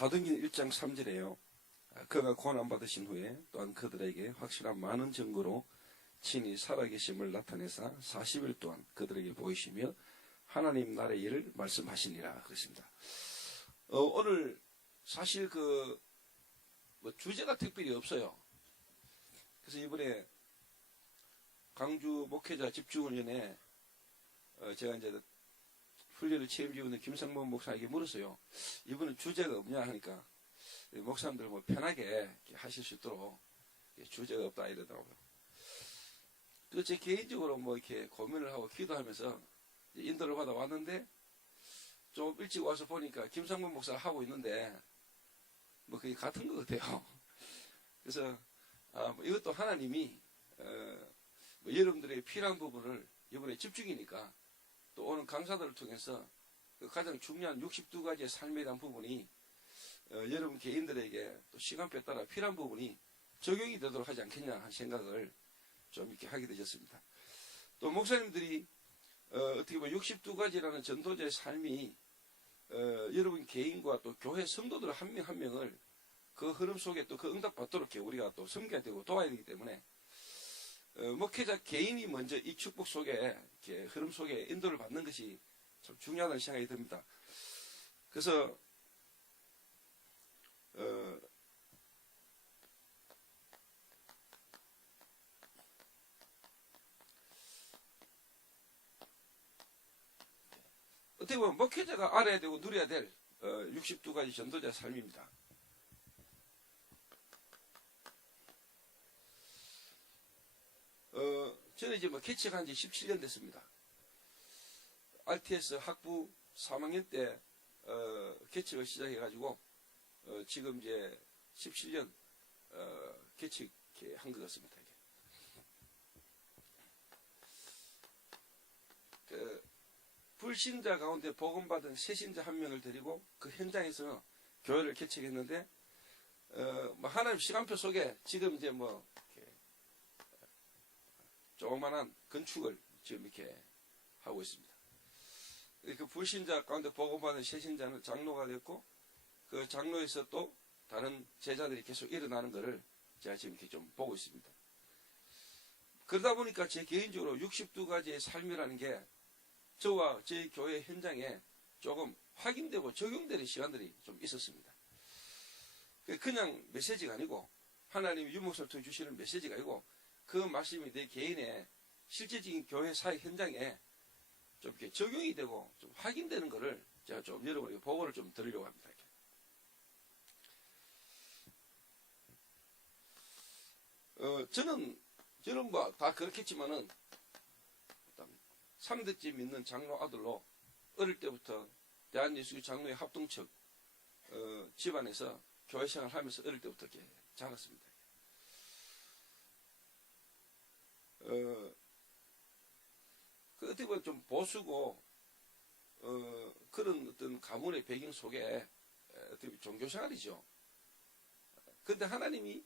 사도행전 1장 3절에요. 그가 고난받으신 후에 또한 그들에게 확실한 많은 증거로 친히 살아계심을 나타내사 40일 동안 그들에게 보이시며 하나님 나라의 일을 말씀하시니라 그랬습니다. 오늘 사실 뭐 주제가 특별히 없어요. 그래서 이번에 강주 목회자 집중훈련에 제가 이제 훈련을 책임지고 있는 김상범 목사에게 물었어요. 이번엔 주제가 없냐 하니까 목사님들 뭐 편하게 하실 수 있도록 주제가 없다 이러더라고요. 그래서 제 개인적으로 뭐 이렇게 고민을 하고 기도하면서 인도를 받아 왔는데 좀 일찍 와서 보니까 김상범 목사가 하고 있는데 뭐 그게 같은 것 같아요. 그래서 뭐 이것도 하나님이 뭐 여러분들의 필요한 부분을 이번에 집중이니까 또 오는 강사들을 통해서 가장 중요한 62가지의 삶에 대한 부분이 여러분 개인들에게 또 시간표에 따라 필요한 부분이 적용이 되도록 하지 않겠냐 하는 생각을 좀 이렇게 하게 되셨습니다. 또 목사님들이 어떻게 보면 62가지라는 전도자의 삶이 여러분 개인과 또 교회 성도들 한 명 한 명을 그 흐름 속에 또 그 응답받도록 우리가 또 섬겨야 되고 도와야 되기 때문에 목회자 개인이 먼저 이 축복 속에 이렇게 흐름 속에 인도를 받는 것이 참 중요하다는 생각이 듭니다. 그래서 어떻게 보면 목회자가 알아야 되고 누려야 될 62가지 전도자의 삶입니다. 저는 이제 뭐 개척한 지 17년 됐습니다. RTS 학부 3학년 때 개척을 시작해가지고 지금 이제 17년 개척한 것 같습니다. 불신자 가운데 복음받은 새신자 한 명을 데리고 그 현장에서 교회를 개척했는데 뭐 하나님 시간표 속에 지금 이제 뭐 이렇게 조그만한 건축을 지금 이렇게 하고 있습니다. 그 불신자 가운데 복음받은 새신자는 장로가 됐고 그 장로에서 또 다른 제자들이 계속 일어나는 것을 제가 지금 이렇게 좀 보고 있습니다. 그러다 보니까 제 개인적으로 62가지의 삶이라는 게 저와 제 교회 현장에 조금 확인되고 적용되는 시간들이 좀 있었습니다. 그냥 메시지가 아니고 하나님이 유목사를 통해 주시는 메시지가 아니고 그 말씀이 내 개인의 실제적인 교회 사회 현장에 좀 이렇게 적용이 되고 좀 확인되는 것을 제가 좀 여러분에게 보고를 좀 드리려고 합니다. 저는 뭐 다 그렇겠지만은 3대째 믿는 장로 아들로 어릴 때부터 대한예수교 장로의 합동측 집안에서 교회 생활을 하면서 어릴 때부터 이렇게 자랐습니다. 어떻게 보면 좀 보수고 그런 어떤 가문의 배경 속에 어떻게 종교생활이죠. 그런데 하나님이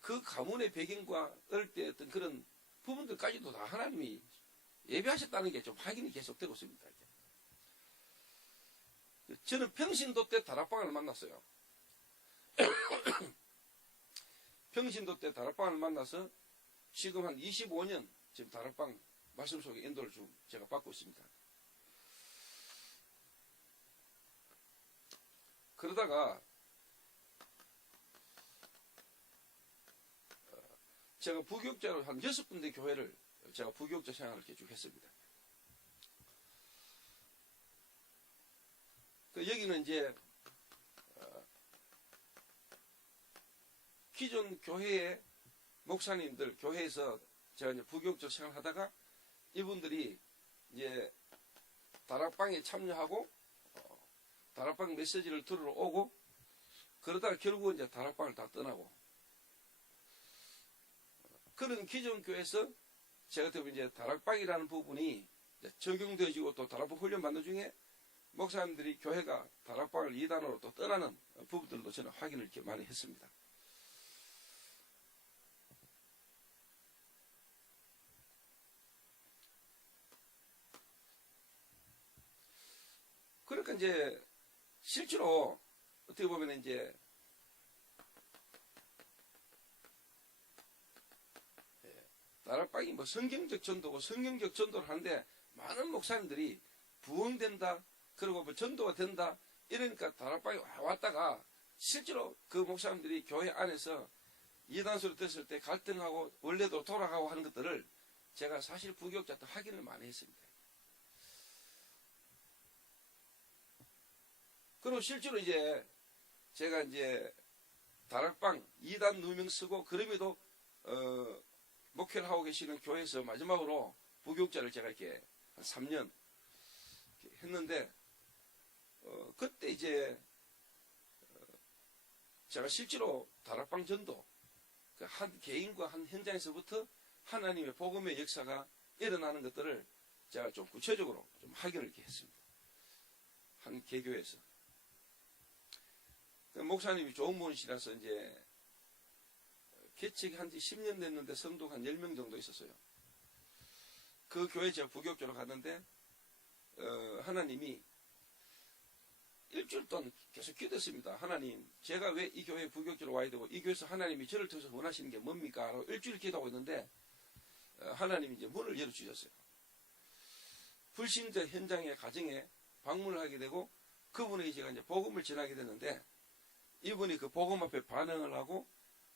그 가문의 배경과 어릴 때 어떤 그런 부분들까지도 다 하나님이 예비하셨다는 게 좀 확인이 계속되고 있습니다. 저는 평신도 때 다락방을 만났어요. 평신도 때 다락방을 만나서 지금 한 25년 지금 다락방 말씀 속에 인도를 좀 제가 받고 있습니다. 그러다가 제가 부교육자로 한 6군데 교회를 제가 부교육자 생활을 계속 했습니다. 여기는 이제 기존 교회의 목사님들 교회에서 제가 이제 부교육자 생활을 하다가 이분들이 이제 다락방에 참여하고 다락방 메시지를 들으러 오고 그러다가 결국은 이제 다락방을 다 떠나고 그런 기존 교회에서 제가 어떻게 보면 이제 다락방이라는 부분이 적용되어지고 또 다락방 훈련 받는 중에 목사님들이 교회가 다락방을 2단으로 또 떠나는 부분들도 저는 확인을 이렇게 많이 했습니다. 그러니까 이제 실제로 어떻게 보면 이제 다락방이 뭐 성경적 전도고 성경적 전도를 하는데 많은 목사님들이 부흥된다, 그리고 뭐 전도가 된다 이러니까 다락방에 왔다가 실제로 그 목사님들이 교회 안에서 이단소리 됐을 때 갈등하고 원래도 돌아가고 하는 것들을 제가 사실 부교육자 때 확인을 많이 했습니다. 그리고 실제로 이제 제가 이제 다락방 2단 누명 쓰고 그럼에도 목회를 하고 계시는 교회에서 마지막으로 부교육자를 제가 이렇게 한 3년 이렇게 했는데 그때 이제 제가 실제로 다락방 전도 한 개인과 한 현장에서부터 하나님의 복음의 역사가 일어나는 것들을 제가 좀 구체적으로 좀 확인을 이렇게 했습니다. 한 개교에서. 목사님이 좋은 분이시라서 이제 개척한 지 10년 됐는데 성도가 한 10명 정도 있었어요. 그 교회 제가 부교육자로 갔는데 하나님이 일주일 동안 계속 기도했습니다. 하나님, 제가 왜 이 교회에 부교육자로 와야 되고 이 교회에서 하나님이 저를 통해서 원하시는 게 뭡니까? 라고 일주일 기도하고 있는데 하나님이 이제 문을 열어주셨어요. 불신자 현장의 가정에 방문을 하게 되고 그분에게 제가 이제 복음을 전하게 됐는데 이분이 그 복음 앞에 반응을 하고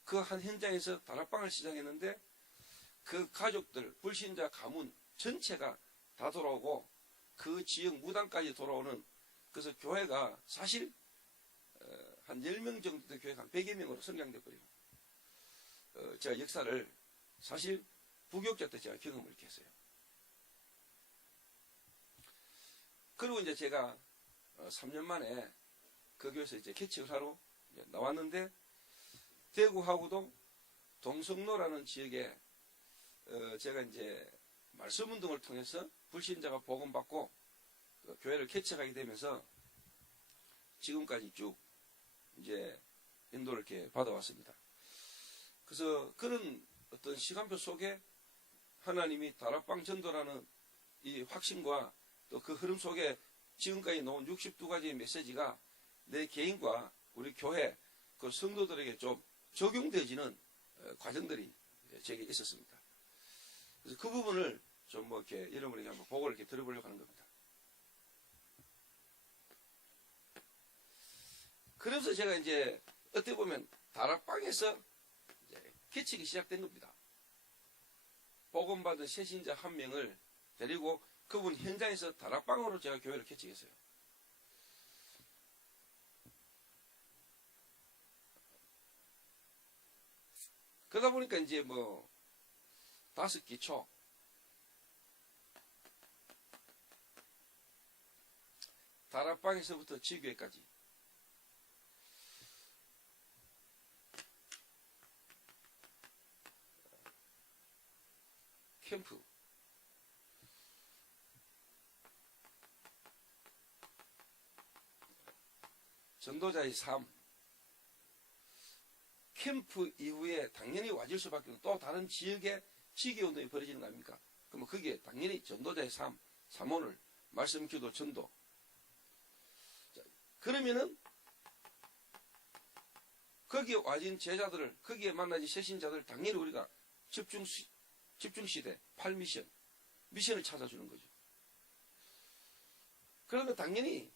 그 한 현장에서 다락방을 시작했는데 그 가족들, 불신자 가문 전체가 다 돌아오고 그 지역 무당까지 돌아오는, 그래서 교회가 사실 한 10명 정도 된 교회가 한 100여 명으로 성장됐고요. 제가 역사를 사실 부교육자 때 제가 경험을 이렇게 했어요. 그리고 이제 제가 3년 만에 그 교회에서 이제 개척을 하러 나왔는데 대구하고도 동성로라는 지역에 제가 이제 말씀 운동을 통해서 불신자가 복음받고 교회를 개척하게 되면서 지금까지 쭉 이제 인도를 이렇게 받아왔습니다. 그래서 그런 어떤 시간표 속에 하나님이 다락방 전도라는 이 확신과 또 그 흐름 속에 지금까지 놓은 62가지의 메시지가 내 개인과 우리 교회 그 성도들에게 좀 적용되어지는 과정들이 제게 있었습니다. 그래서 그 부분을 좀 뭐 이렇게 여러분에게 한번 보고를 이렇게 들어보려고 하는 겁니다. 그래서 제가 이제 어떻게 보면 다락방에서 이제 개척이 시작된 겁니다. 복음받은 새신자 한 명을 데리고 그분 현장에서 다락방으로 제가 교회를 개척했어요. 그러다 보니까 이제 뭐 5기초 다락방에서부터 지교회까지 캠프 전도자의 삶 캠프 이후에 당연히 와줄 수밖에 없는 또 다른 지역에 지교운동이 벌어지는 거 아닙니까? 그러면 그게 당연히 전도자의 삶, 사모를 말씀, 기도, 전도. 자, 그러면은 거기에 와진 제자들을, 거기에 만나진 새신자들 당연히 우리가 집중시대, 8미션, 미션을 찾아주는 거죠. 그러면 당연히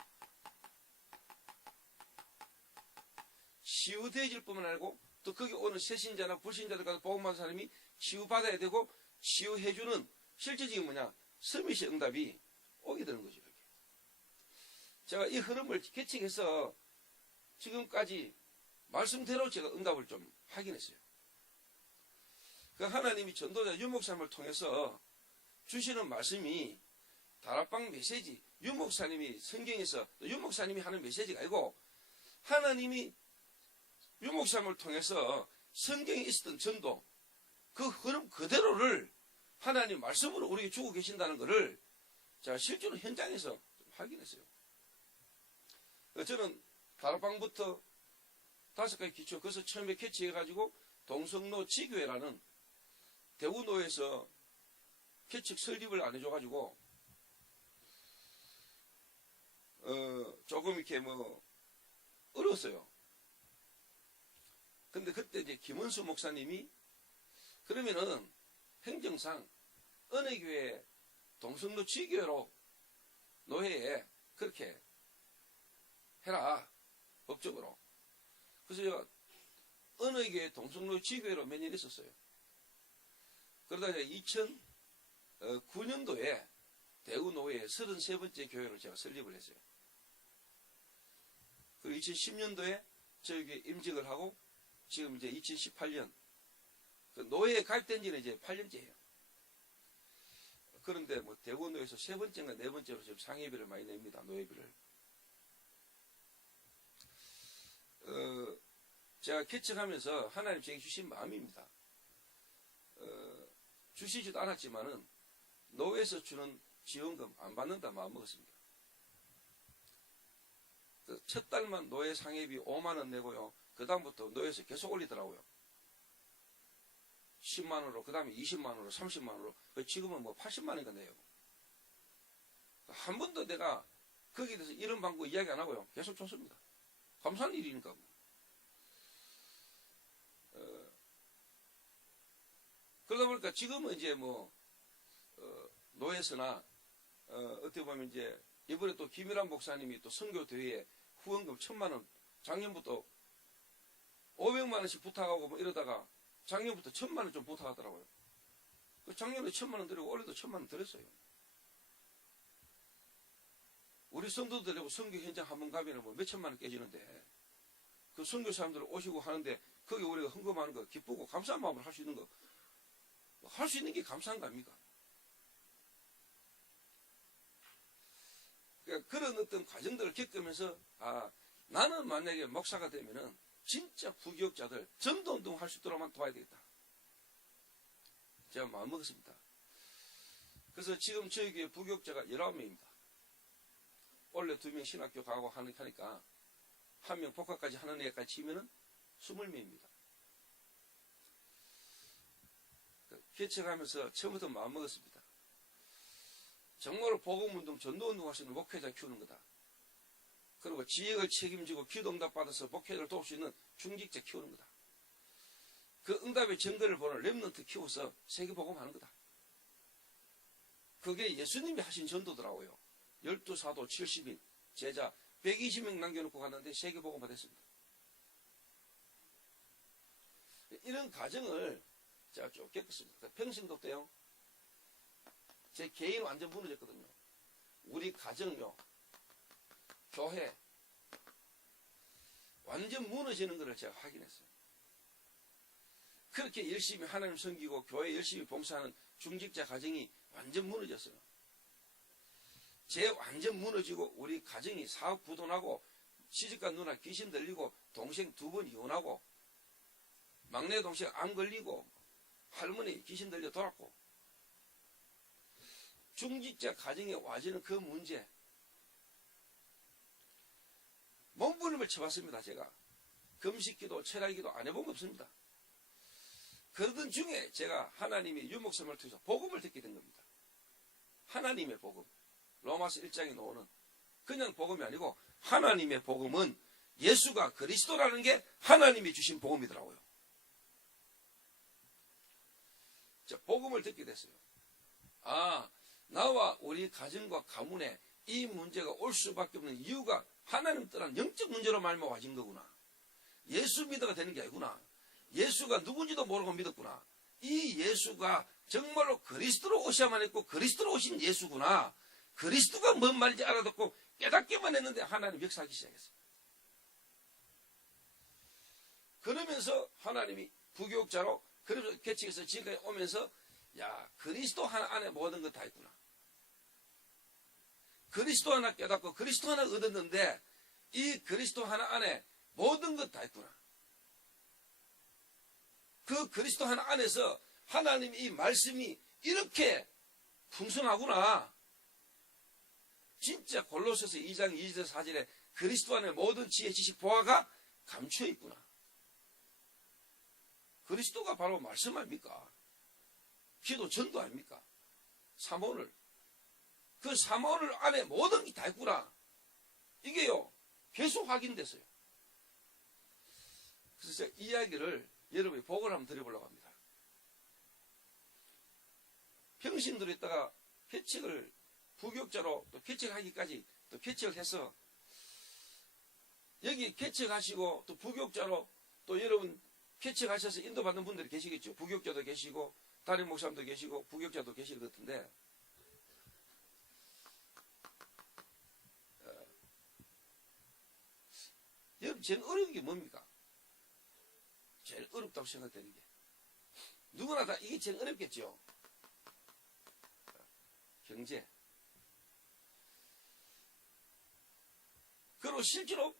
치유되어질 뿐만 아니고 또 거기 오는 새신자나 불신자들과 복음받은 사람이 치유받아야 되고 치유해주는 실제적인 뭐냐 서밋의 응답이 오게 되는 거죠. 여기. 제가 이 흐름을 개척해서 지금까지 말씀대로 제가 응답을 좀 확인했어요. 그 하나님이 전도자 유목사님을 통해서 주시는 말씀이 다락방 메시지, 유목사님이 성경에서 유목사님이 하는 메시지가 아니고 하나님이 유목사님을 통해서 성경에 있었던 전도, 그 흐름 그대로를 하나님 말씀으로 우리에게 주고 계신다는 것을 제가 실제로 현장에서 확인했어요. 저는 다락방부터 5가지 기초, 그래서 처음에 개척해가지고 동성로 지교회라는 대구노에서 개척 설립을 안 해줘가지고, 조금 이렇게 뭐, 어려웠어요. 근데 그때 이제 김원수 목사님이 그러면은 행정상 어느 교회 동성로 지교로 노회에 그렇게 해라, 법적으로. 그래서 제가 어느 교회 동성로 지교회로 몇 년 있었어요. 그러다가 2009년도에 대구노회의 33번째 교회로 제가 설립을 했어요. 그리고 2010년도에 저기 임직을 하고 지금 이제 2018년 그 노회에 가입된 지는 이제 8년째예요. 그런데 뭐 대구노회에서 3번째인가 4번째로 지금 상해비를 많이 냅니다. 노회비를. 제가 개척하면서 하나님 제게 주신 마음입니다. 주시지도 않았지만은 노회에서 주는 지원금 안 받는다 마음 먹었습니다. 첫 달만 노회 상해비 5만 원 내고요. 그 다음부터 노회에서 계속 올리더라고요. 10만 원으로, 그 다음에 20만 원으로, 30만 원으로, 지금은 뭐 80만 원인가 내요. 한 번도 내가 거기에 대해서 이런 방법 이야기 안 하고요. 계속 줬습니다. 감사한 일이니까. 그러다 보니까 지금은 이제 뭐, 노회에서나, 어떻게 보면 이제, 이번에 또 김일환 목사님이 또 선교대회에 후원금 1,000만 원, 작년부터 500만 원씩 부탁하고 뭐 이러다가 작년부터 1,000만 원 좀 부탁하더라고요. 작년에 1,000만 원 드리고 올해도 1,000만 원 드렸어요. 우리 성도들하고 선교 현장 한번 가면 뭐 몇천만 원 깨지는데 그 선교 사람들 오시고 하는데 거기 우리가 헌금하는 거 기쁘고 감사한 마음으로 할 수 있는 거, 할 수 있는 게 감사한 거 아닙니까? 그러니까 그런 어떤 과정들을 겪으면서 나는 만약에 목사가 되면은 진짜 부교육자들 전도운동 할 수 있도록만 도와야 되겠다. 제가 마음 먹었습니다. 그래서 지금 저희 교회 부교육자가 19명입니다. 원래 2명 신학교 가고 하니까 1명 복학까지 하는 애까지 치면은 20명입니다. 개척하면서 처음부터 마음 먹었습니다. 정말로 복음운동, 전도운동 할 수 있는 목회자 키우는 거다. 그리고 지역을 책임지고 기도응답 받아서 목회자를 도울 수 있는 중직자 키우는 거다. 그 응답의 증거를 보는 렘넌트 키워서 세계복음하는 거다. 그게 예수님이 하신 전도더라고요. 12사도 70인 제자 120명 남겨놓고 갔는데 세계복음화 됐습니다. 이런 과정을 제가 쭉 겪었습니다. 평신도 때요. 제 개인 완전 무너졌거든요. 우리 가정요. 교회 완전 무너지는 것을 제가 확인했어요. 그렇게 열심히 하나님 섬기고 교회 열심히 봉사하는 중직자 가정이 완전 무너졌어요. 제 완전 무너지고 우리 가정이 사업 부도나고 시집간 누나 귀신 들리고 동생 2번 이혼하고 막내 동생 암 걸리고 할머니 귀신 들려 돌았고 중직자 가정에 와지는 그 문제 몸부림을 쳐봤습니다. 제가 금식기도 철학기도 안 해본 거 없습니다. 그러던 중에 제가 하나님이 유목사님을 통해서 복음을 듣게 된 겁니다. 하나님의 복음 로마서 1장에 나오는 그냥 복음이 아니고 하나님의 복음은 예수가 그리스도라는 게 하나님이 주신 복음이더라고요. 자, 복음을 듣게 됐어요. 나와 우리 가정과 가문에 이 문제가 올 수밖에 없는 이유가 하나님 떠난 영적 문제로 말미암아 와진 거구나. 예수 믿어가 되는 게 아니구나. 예수가 누군지도 모르고 믿었구나. 이 예수가 정말로 그리스도로 오셔야만 했고 그리스도로 오신 예수구나. 그리스도가 뭔 말인지 알아듣고 깨닫기만 했는데 하나님 역사하기 시작했어요. 그러면서 하나님이 부교육자로 그러면서 개척해서 지금까지 오면서 그리스도 하나 안에 모든 것 다 있구나. 그리스도 하나 깨닫고 그리스도 하나 얻었는데 이 그리스도 하나 안에 모든 것 다 있구나. 그 그리스도 하나 안에서 하나님 이 말씀이 이렇게 풍성하구나. 진짜 골로새서 2장 2절 4절에 그리스도 안에 모든 지혜 지식 보화가 감추어 있구나. 그리스도가 바로 말씀 아닙니까? 기도 전도 아닙니까? 사모늘. 그 사모늘 안에 모든 게 다 있구나. 이게요 계속 확인됐어요. 그래서 제가 이야기를 여러분이 보고를 한번 드려보려고 합니다. 평신도로 있다가 개척을 부교육자로 또 개척하기까지 또 개척을 해서 여기 개척하시고 또 부교육자로 또 여러분 개척하셔서 인도받는 분들이 계시겠죠. 부교육자도 계시고 담임 목사님도 계시고 부교육자도 계실 것 같은데 여러분 제일 어려운 게 뭡니까? 제일 어렵다고 생각되는 게 누구나 다 이게 제일 어렵겠죠. 경제. 그리고 실제로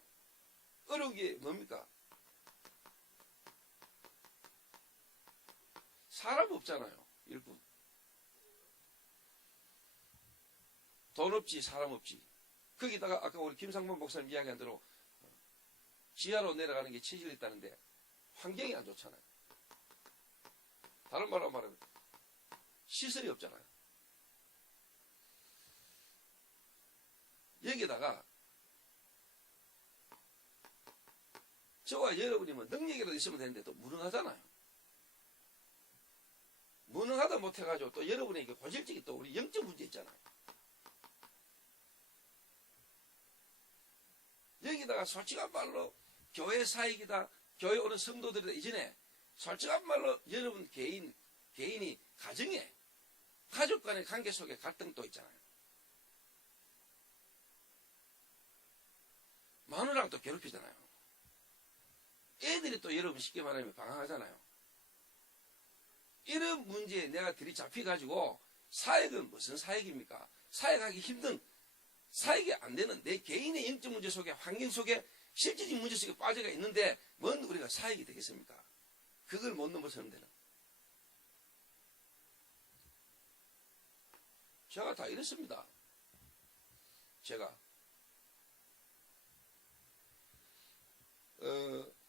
어려운 게 뭡니까? 사람 없잖아요. 일본. 돈 없지 사람 없지. 거기다가 아까 우리 김상범 목사님 이야기한 대로 지하로 내려가는 게 체질이 있다는데 환경이 안 좋잖아요. 다른 말로 말하면 시설이 없잖아요. 여기다가 저와 여러분이 뭐 능력이라도 있으면 되는데 또 무능하잖아요. 무능하다 못해가지고 또 여러분에게 고질적인 또 우리 영적 문제 있잖아요. 여기다가 솔직한 말로 교회 사역이다, 교회 오는 성도들이다 이전에 솔직한 말로 여러분 개인이 가정에 가족 간의 관계 속에 갈등도 있잖아요. 마누라랑 또 괴롭히잖아요. 애들이 또 여러분 쉽게 말하면 방황하잖아요. 이런 문제에 내가 들이잡혀가지고 사역은 무슨 사역입니까? 사역하기 힘든 사역이 안 되는 내 개인의 영적 문제 속에 환경 속에 실질적 문제 속에 빠져가 있는데 뭔 우리가 사역이 되겠습니까? 그걸 못 넘어서는 데는. 제가 다 이랬습니다. 제가.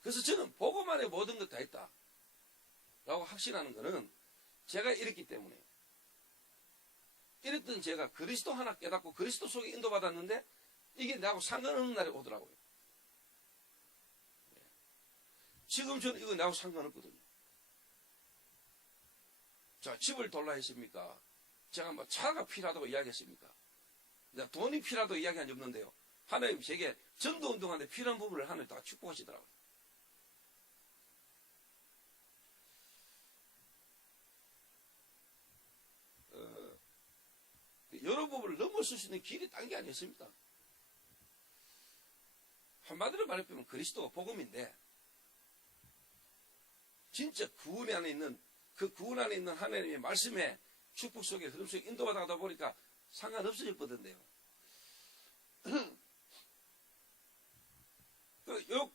그래서 저는 보고만에 모든 것 다 있다. 라고 확신하는 것은 제가 이랬기 때문에. 이랬던 제가 그리스도 하나 깨닫고 그리스도 속에 인도받았는데 이게 나하고 상관없는 날이 오더라고요. 지금 저는 이거 나하고 상관없거든요. 자, 집을 돌라 했습니까? 제가 뭐 차가 필요하다고 이야기했습니까? 내가 돈이 필요하다고 이야기한 적 없는데요. 하나님 제게 전도 운동하는데 필요한 부분을 하나님 다 축복하시더라고요. 여러 부분을 넘어설 수 있는 길이 딴 게 아니었습니다. 한마디로 말해보면 그리스도가 복음인데 진짜 구원 안에 있는 그 구원 안에 있는 하나님의 말씀에 축복 속에 흐름 속에 인도받아가다 보니까 상관없어질 뻔한데요. 요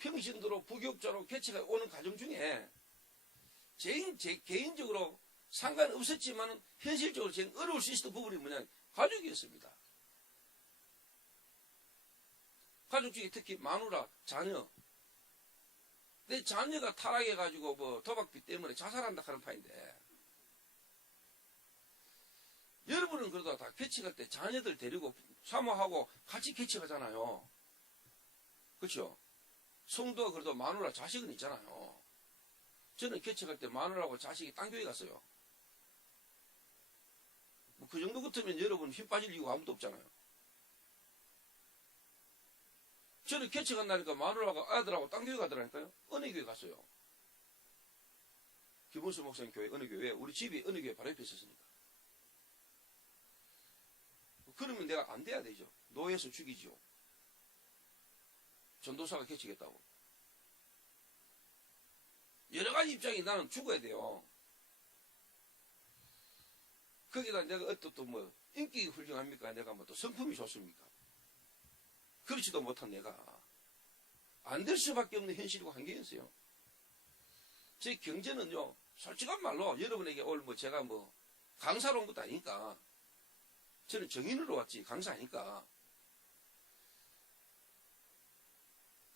평신도로 부교육자로 개척해 오는 과정 중에 제 개인적으로 상관없었지만 현실적으로 제일 어려울 수 있었던 부분이 뭐냐 가족이었습니다. 가족 중에 특히 마누라, 자녀. 내 자녀가 타락해가지고 뭐 도박비 때문에 자살한다 하는 파인데 여러분은 그래도 다 개척할 때 자녀들 데리고 사모하고 같이 개척하잖아요. 그렇죠? 성도가 그래도 마누라 자식은 있잖아요. 저는 개척할 때 마누라하고 자식이 딴 교회 갔어요. 뭐 그 정도 같으면 여러분 힘 빠질 이유가 아무도 없잖아요. 저는 개척한 날이니까 마누라하고 아들하고 딴 교회 가더라니까요. 어느 교회 갔어요. 김원수 목사님 교회 어느 교회? 우리 집이 어느 교회 바로 옆에 있었으니까. 그러면 내가 안 돼야 되죠. 노예에서 죽이죠. 전도사가 개척했다고. 여러 가지 입장이 나는 죽어야 돼요. 거기다 내가 어떤 또 뭐 인격이 훌륭합니까? 내가 뭐 또 성품이 좋습니까? 그렇지도 못한 내가 안 될 수밖에 없는 현실이고 환경이었어요. 제 경제는요, 솔직한 말로 여러분에게 오늘 뭐 제가 뭐 강사로 온 것도 아니니까 저는 정인으로 왔지 강사 아니까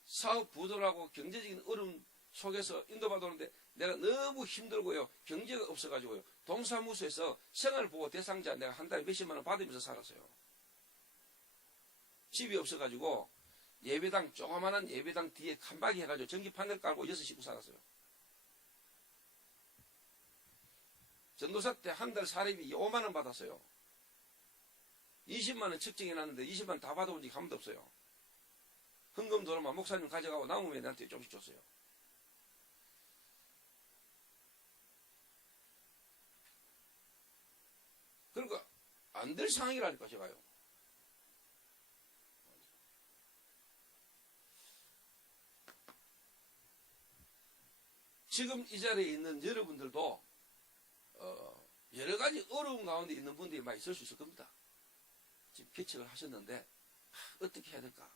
사업 부도라고 경제적인 어려움 속에서 인도받아 오는데 내가 너무 힘들고요. 경제가 없어가지고요. 동사무소에서 생활보호 대상자 내가 한 달에 몇십만 원 받으면서 살았어요. 집이 없어가지고 예배당, 조그마한 예배당 뒤에 칸막이 해가지고 전기 판넬 깔고 6식구 살았어요. 전도사 때 한 달 사례비 5만 원 받았어요. 20만 원 측정해놨는데 20만 원 다 받아본 적이 한 번도 없어요. 헌금 들어오면 목사님 가져가고 남으면 나한테 조금씩 줬어요. 그러니까 안 될 상황이라니까 제가요. 지금 이 자리에 있는 여러분들도 여러 가지 어려운 가운데 있는 분들이 많이 있을 수 있을 겁니다. 지금 개척을 하셨는데 어떻게 해야 될까?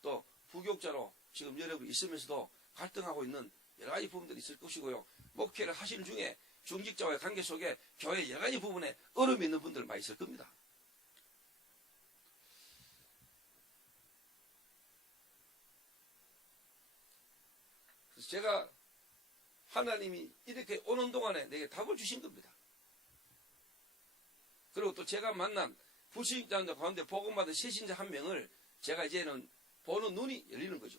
또 부교육자로 지금 여러분 있으면서도 갈등하고 있는 여러 가지 부분들이 있을 것이고요. 목회를 하시는 중에 중직자와의 관계 속에 교회 여러 가지 부분에 어려움이 있는 분들 많이 있을 겁니다. 그래서 제가 하나님이 이렇게 오는 동안에 내게 답을 주신 겁니다. 그리고 또 제가 만난 불신자들 가운데 복음받은 새신자 한 명을 제가 이제는 보는 눈이 열리는 거죠.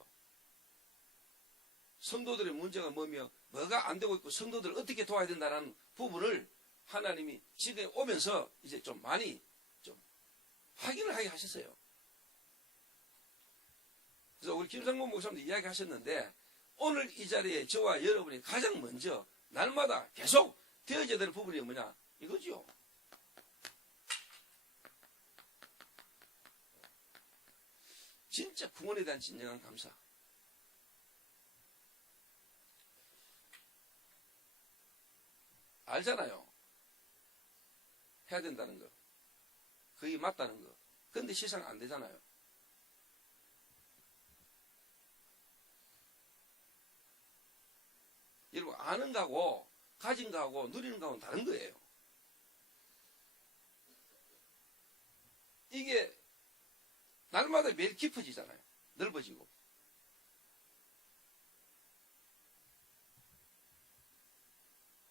성도들의 문제가 뭐며 뭐가 안 되고 있고 성도들을 어떻게 도와야 된다는 부분을 하나님이 지금 오면서 이제 좀 많이 좀 확인을 하게 하셨어요. 그래서 우리 김상문 목사님도 이야기하셨는데 오늘 이 자리에 저와 여러분이 가장 먼저 날마다 계속 되어져야 되는 부분이 뭐냐 이거죠. 진짜 구원에 대한 진정한 감사. 알잖아요. 해야 된다는 거. 그게 맞다는 거. 근데 세상 안 되잖아요. 여러분 아는 거하고 가진 거하고 누리는 거하고는 다른 거예요. 이게 날마다 매일 깊어지잖아요. 넓어지고.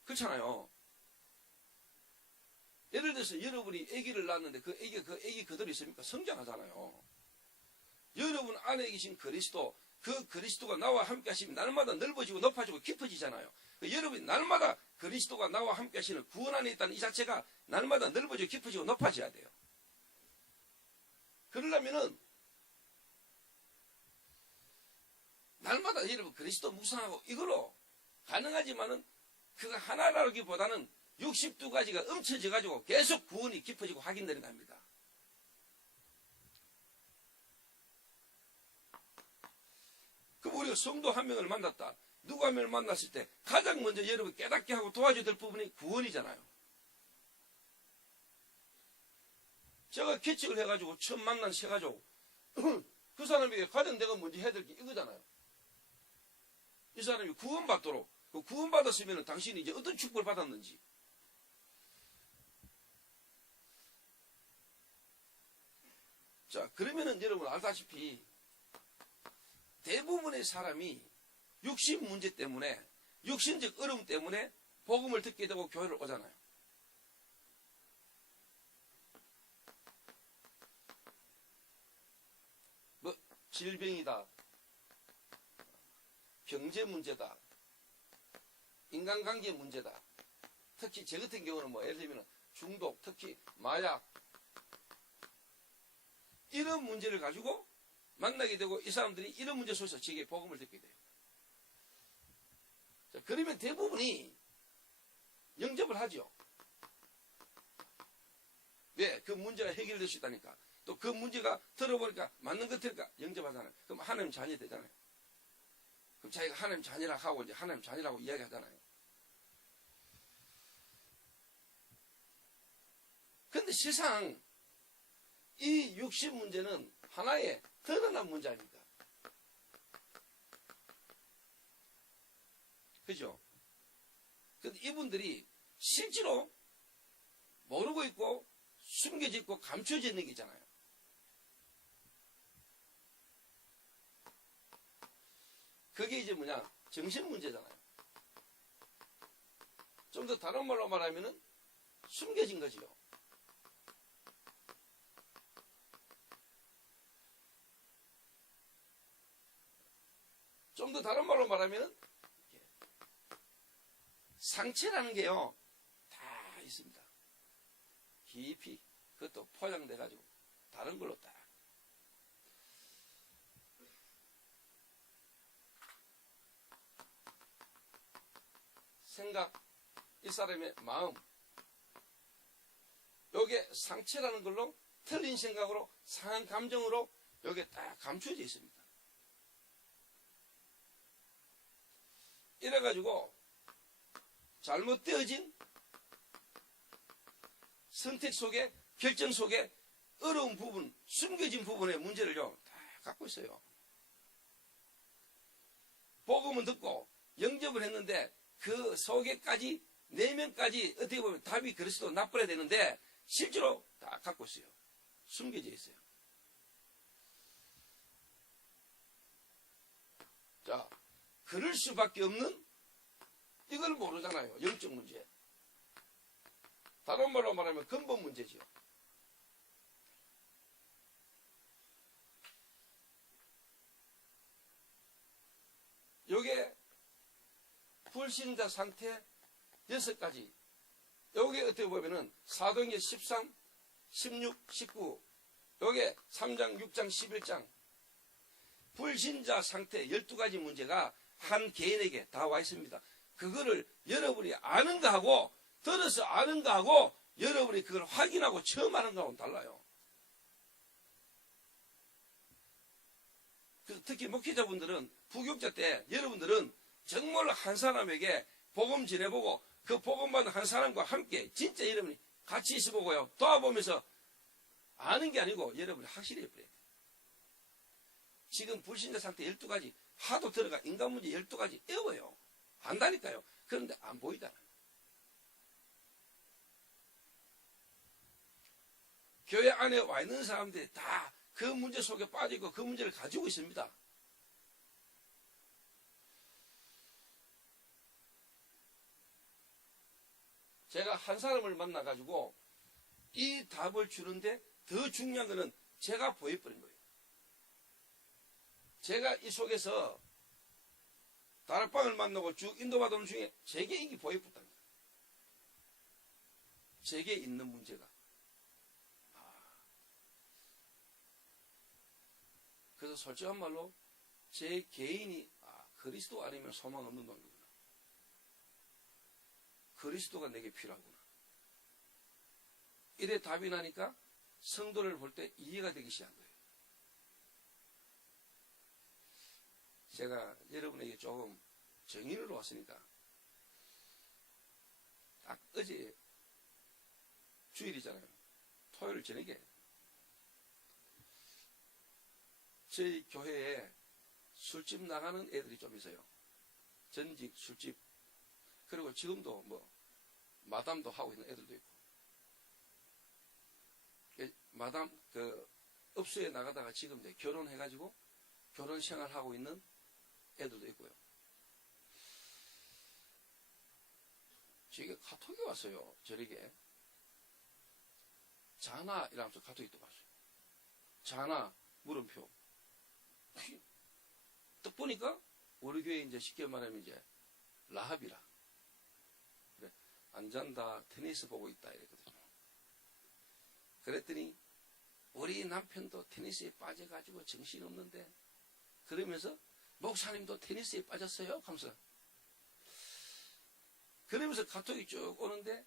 그렇잖아요. 예를 들어서 여러분이 아기를 낳았는데 그 아기 그대로 있습니까? 성장하잖아요. 여러분 안에 계신 그리스도, 그 그리스도가 나와 함께 하시면 날마다 넓어지고 높아지고 깊어지잖아요. 여러분이 날마다 그리스도가 나와 함께 하시는 구원 안에 있다는 이 자체가 날마다 넓어지고 깊어지고 높아져야 돼요. 그러려면은 날마다 여러분 그리스도 묵상하고 이걸로 가능하지만은 그거 하나라기보다는 62가지가 엄쳐져가지고 계속 구원이 깊어지고 확인되는 겁니다. 그럼 우리가 성도 한 명을 만났다. 누구 한 명을 만났을 때 가장 먼저 여러분 깨닫게 하고 도와줘야 될 부분이 구원이잖아요. 제가 개척을 해가지고 처음 만난 새 가족 그 사람에게 가장 내가 먼저 해야 될 게 이거잖아요. 이 사람이 구원받도록 구원받았으면 당신이 이제 어떤 축복을 받았는지 자 그러면은 여러분 알다시피 대부분의 사람이 육신 문제 때문에 육신적 어려움 때문에 복음을 듣게 되고 교회를 오잖아요. 뭐 질병이다, 경제 문제다, 인간관계 문제다. 특히 제 같은 경우는 뭐 예를 들면 중독, 특히 마약 이런 문제를 가지고 만나게 되고 이 사람들이 이런 문제 속에서 제게 복음을 듣게 돼요. 자, 그러면 대부분이 영접을 하죠. 왜? 그 문제가 해결될 수 있다니까. 또 그 문제가 들어보니까 맞는 것 같으니까 영접하잖아요. 그럼 하나님 자녀 되잖아요. 그럼 자기가 하나님 자녀라 하고 이제 하나님 자녀라고 이야기하잖아요. 근데 세상 이 육신 문제는 하나의 드러난 문제 아닙니까? 그죠? 근데 이분들이 실제로 모르고 있고 숨겨져 있고 감춰져 있는 게 있잖아요. 그게 이제 뭐냐? 정신 문제잖아요. 좀 더 다른 말로 말하면은 숨겨진 거지요. 그 다른 말로 말하면 상처라는 게요, 다 있습니다. 깊이. 그것도 포장돼가지고 다른 걸로 딱. 생각, 이 사람의 마음. 요게 상처라는 걸로 틀린 생각으로 상한 감정으로 요게 딱 감춰져 있습니다. 이래가지고 잘못되어진 선택 속에, 결정 속에 어려운 부분, 숨겨진 부분의 문제를요, 다 갖고 있어요. 복음은 듣고 영접을 했는데 그 속에까지, 내면까지 어떻게 보면 답이 그리스도 납부해야 되는데 실제로 다 갖고 있어요. 숨겨져 있어요. 자, 그럴 수밖에 없는, 이걸 모르잖아요. 영적 문제. 다른 말로 말하면 근본 문제죠. 요게 불신자 상태 6가지. 요게 어떻게 보면은 사도행전 13, 16, 19. 요게 3장, 6장, 11장. 불신자 상태 12가지 문제가 한 개인에게 다 와 있습니다. 그거를 여러분이 아는 거하고, 들어서 아는 거하고, 여러분이 그걸 확인하고 처음 하는 거하고는 달라요. 특히 목회자분들은, 부교육자 때 여러분들은 정말로 한 사람에게 복음 전해보고 그 복음 받는 한 사람과 함께 진짜 여러분이 같이 있어보고요, 도와보면서 아는 게 아니고 여러분이 확실히 해버려야 돼요. 지금 불신자 상태 12가지 하도 들어가 인간 문제 12가지 어려워요. 안다니까요. 그런데 안 보이잖아요. 교회 안에 와 있는 사람들이 다 그 문제 속에 빠지고 그 문제를 가지고 있습니다. 제가 한 사람을 만나가지고 이 답을 주는데 더 중요한 거는 제가 보여버린 거예요. 제가 이 속에서 다락방을 만나고 쭉 인도받은 중에 제게 이게 보여버렸다는 거예요. 제게 있는 문제가. 그래서 솔직한 말로 제 개인이 그리스도 아니면 소망 없는 놈이구나. 그리스도가 내게 필요하구나. 이래 답이 나니까 성도를 볼 때 이해가 되기 시작한 거예요. 제가 여러분에게 조금 정의를 왔으니까 딱 어제 주일이잖아요. 토요일 저녁에 저희 교회에 술집 나가는 애들이 좀 있어요. 전직 술집. 그리고 지금도 뭐 마담도 하고 있는 애들도 있고. 마담 그 업소에 나가다가 지금 이제 결혼해가지고 결혼 생활하고 있는 애들도 있고요. 저에게 카톡이 왔어요. 저에게 자나 이러면서 카톡이 또 왔어요. 자나 물음표. 딱 보니까 우리 교회 이제 쉽게 말하면 이제 라합이라. 그래, 안 잔다, 테니스 보고 있다 이랬거든요. 그랬더니 우리 남편도 테니스에 빠져가지고 정신없는데, 그러면서 목사님도 테니스에 빠졌어요? 하면서 그러면서 카톡이 쭉 오는데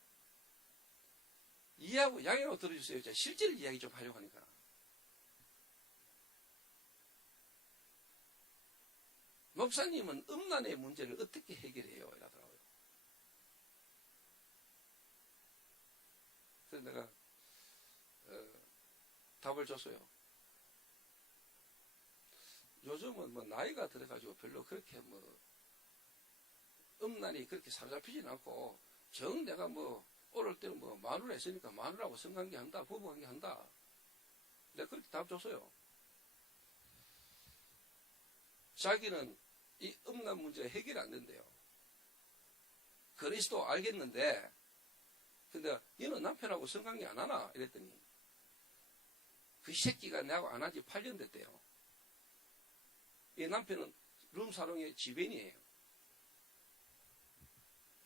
이해하고 양해로 들어주세요. 제가 실제로 이야기 좀 하려고 하니까. 목사님은 음란의 문제를 어떻게 해결해요? 이러더라고요. 그래서 내가 답을 줬어요. 요즘은 뭐 나이가 들어가지고 별로 그렇게 뭐 음란이 그렇게 사로잡히지는 않고, 정 내가 뭐 어릴 때는 뭐 마누라 했으니까 마누라하고 성관계 한다, 부부관계 한다. 내가 그렇게 답 줬어요. 자기는 이 음란 문제가 해결이 안 된대요. 그리스도 알겠는데, 근데 얘는 남편하고 성관계 안 하나? 이랬더니 그 새끼가 내하고 안 한 지 8년 됐대요. 이 남편은 룸사롱의 지배인이에요.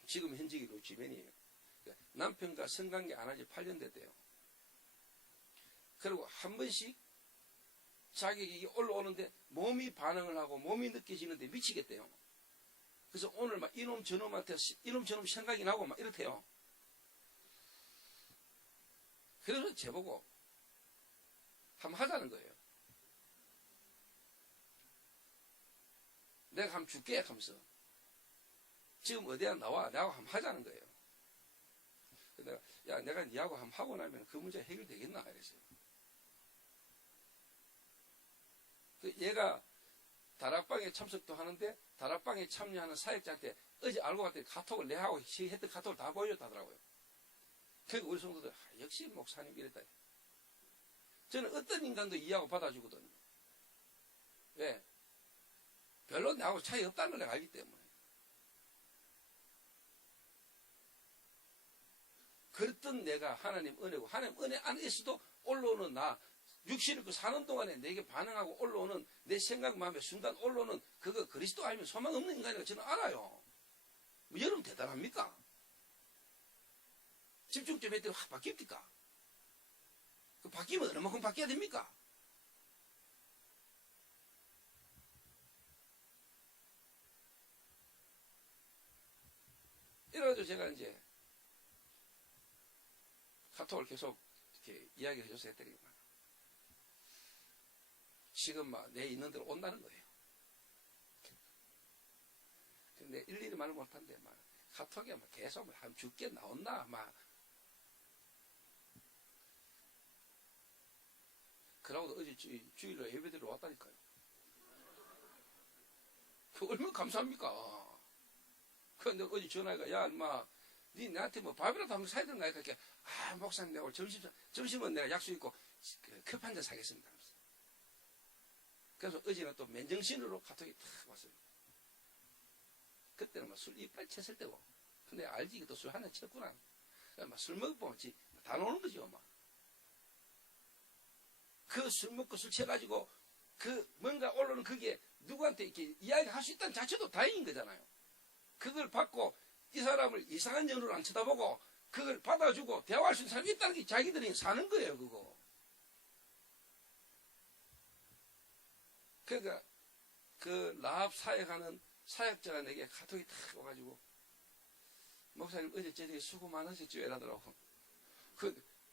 지금 현직이 지배인이에요. 남편과 성관계 안 한 지 8년 됐대요. 그리고 한 번씩 자격이 올라오는데 몸이 반응을 하고 몸이 느껴지는데 미치겠대요. 그래서 오늘 막 이놈 저놈한테 이놈 저놈 생각이 나고 막 이렇대요. 그래서 제보고 한번 하자는 거예요. 내가 한번 줄게 하면서 지금 어디야 나와 나하고 한번 하자는 거예요. 그래서 내가 니하고 한번 하고 나면 그 문제 해결되겠나 이랬어요. 얘가 다락방에 참석도 하는데 다락방에 참여하는 사역자한테 어제 알고 봤더니 카톡을 내하고 했던 카톡을 다 보여줬다더라고요. 그러니까 우리 성도들 역시 목사님 이랬다. 저는 어떤 인간도 이해하고 받아주거든요. 왜? 별로 나하고 차이 없다는 걸 내가 알기 때문에. 그랬던 내가 하나님 은혜고 하나님 은혜 안에서도 올라오는 나 육신을 그 사는 동안에 내게 반응하고 올라오는 내 생각 마음에 순간 올라오는 그거 그리스도 알면 소망 없는 인간이라고 저는 알아요. 뭐 여러분 대단합니까? 집중 좀 했더니 확 바뀝니까? 그 바뀌면 얼마만큼 바뀌어야 됩니까? 이래가지고 제가 이제 카톡을 계속 이렇게 이야기를 해줘서 했더니 지금 막 내 있는 대로 온다는 거예요. 근데 일일이 말을 못한데 막 카톡에 막 계속 한 죽게 나온다 막 그러고 어제 주일로 예배드리러 왔다니까요. 그 얼마나 감사합니까? 그런데 어제 전화가 야 인마 니 나한테 뭐 밥이라도 한번 사야 되는 거야. 그렇게 목사님 내가 오늘 점심은 내가 약속 있고 커피 한 잔 사겠습니다. 그래서 어제는 또 맨정신으로 카톡이 탁 왔어요. 그때는 막 술 이빨 쳤을 때고. 근데 알지, 또 술 하나 쳤구나. 막 술 먹어보면 다 노는 거죠, 막. 그 술 먹고 술 쳐가지고 그 뭔가 올라오는 그게 누구한테 이렇게 이야기할 수 있다는 자체도 다행인 거잖아요. 그걸 받고 이 사람을 이상한 눈으로 안 쳐다보고 그걸 받아주고 대화할 수 있는 사람이 있다는 게 자기들이 사는 거예요, 그거. 그러니까 그 라합 사역하는 사역자가 내게 카톡이 탁 와가지고 목사님 어제 저녁에 수고 많으셨죠? 이러더라고.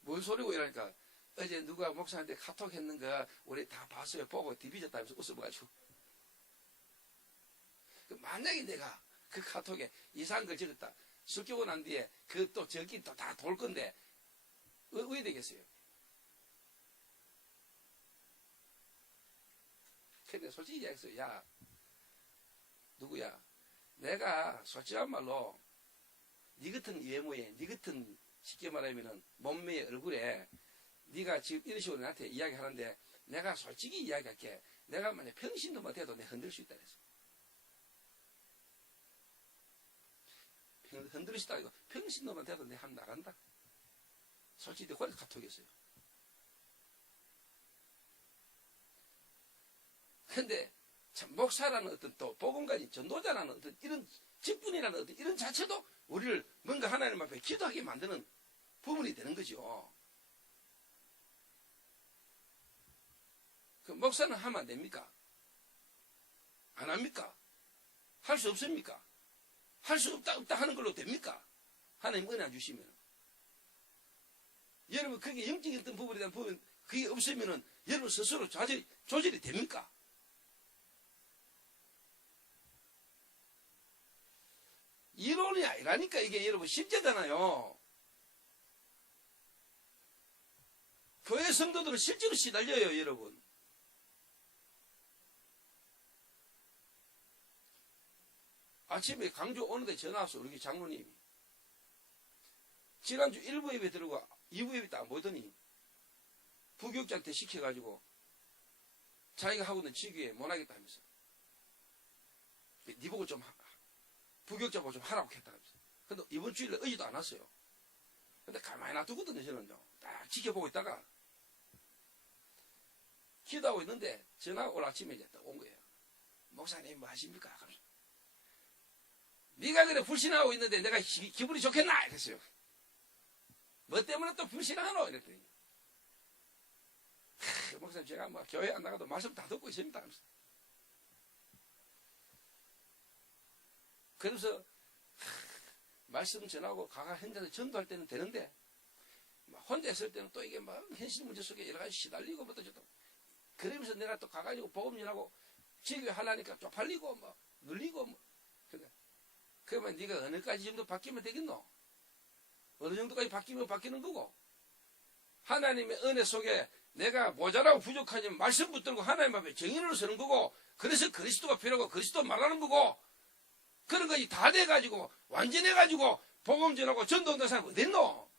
뭔 소리고 이러니까 어제 누가 목사님한테 카톡 했는가 우리 다 봤어요. 보고 디비졌다면서 웃어가지고. 만약에 내가 그 카톡에 이상한 걸 적었다. 술 깨고 난 뒤에 그 또 저기 또 다 돌 건데 왜 되겠어요? 근데 솔직히 얘기했어요. 야, 누구야? 내가 솔직한 말로 네 같은 외모에, 네 같은 쉽게 말하면은 몸매의 얼굴에 네가 지금 이런 식으로 나한테 이야기하는데 내가 솔직히 이야기할게. 내가 만약 평신도만 돼도 내가 흔들 수 있다 그랬어. 흔들 수 있다 이거 평신도만 돼도 내가 한번 나간다. 솔직히 그래서 카톡이었어요. 근데 참 목사라는 어떤 또 복음가진 전도자라는 어떤 이런 직분이라는 어떤 이런 자체도 우리를 뭔가 하나님 앞에 기도하게 만드는 부분이 되는 거죠. 그 목사는 하면 안 됩니까? 안 합니까? 할 수 없습니까? 할 수 없다 하는 걸로 됩니까? 하나님 은혜 안 주시면. 여러분 그게 영적인 어떤 부분에 대한 부분 그게 없으면은 여러분 스스로 조절이 됩니까? 이론이 아니라니까 이게 여러분 실제잖아요. 교회 성도들은 실제로 시달려요, 여러분. 아침에 강주 오는데 전화 왔어, 우리 장로님이. 지난주 1부 예배 들어가 2부 예배 때 안 보더니 부교육자한테 시켜가지고 자기가 하고 있는 직위에 못하겠다 하면서 네 보고 좀 부교육자 보고 좀 하라고 했다면서. 근데 이번 주일에 의지도 안 왔어요. 근데 가만히 놔두거든요, 저는요. 딱 지켜보고 있다가 기도하고 있는데 전화가 오늘 아침에 이제 딱 온 거예요. 목사님 뭐 하십니까? 네가 그래 불신하고 있는데 내가 기분이 좋겠나? 이랬어요. 뭐 때문에 또 불신하노? 이랬더니 목사님 제가 뭐 교회 안 나가도 말씀 다 듣고 있습니다. 그래서 말씀 전하고 가가 현장에서 전도할 때는 되는데 혼자 있을 때는 또 이게 막 현실 문제 속에 여러 가지 시달리고 뭐또 저도 그러면서 내가 또 가가지고 복음 전하고 지교회 하려니까 쪽팔리고 뭐 눌리고 뭐 그러면 네가 어느까지 정도 바뀌면 되겠노? 어느 정도까지 바뀌면 바뀌는 거고 하나님의 은혜 속에 내가 모자라고 부족하지만 말씀 붙들고 하나님 앞에 정인으로 서는 거고 그래서 그리스도가 필요하고 그리스도 말하는 거고 그런 것이 다 돼가지고 완전해가지고 복음 전하고 전도한다는 사람이 어딨노?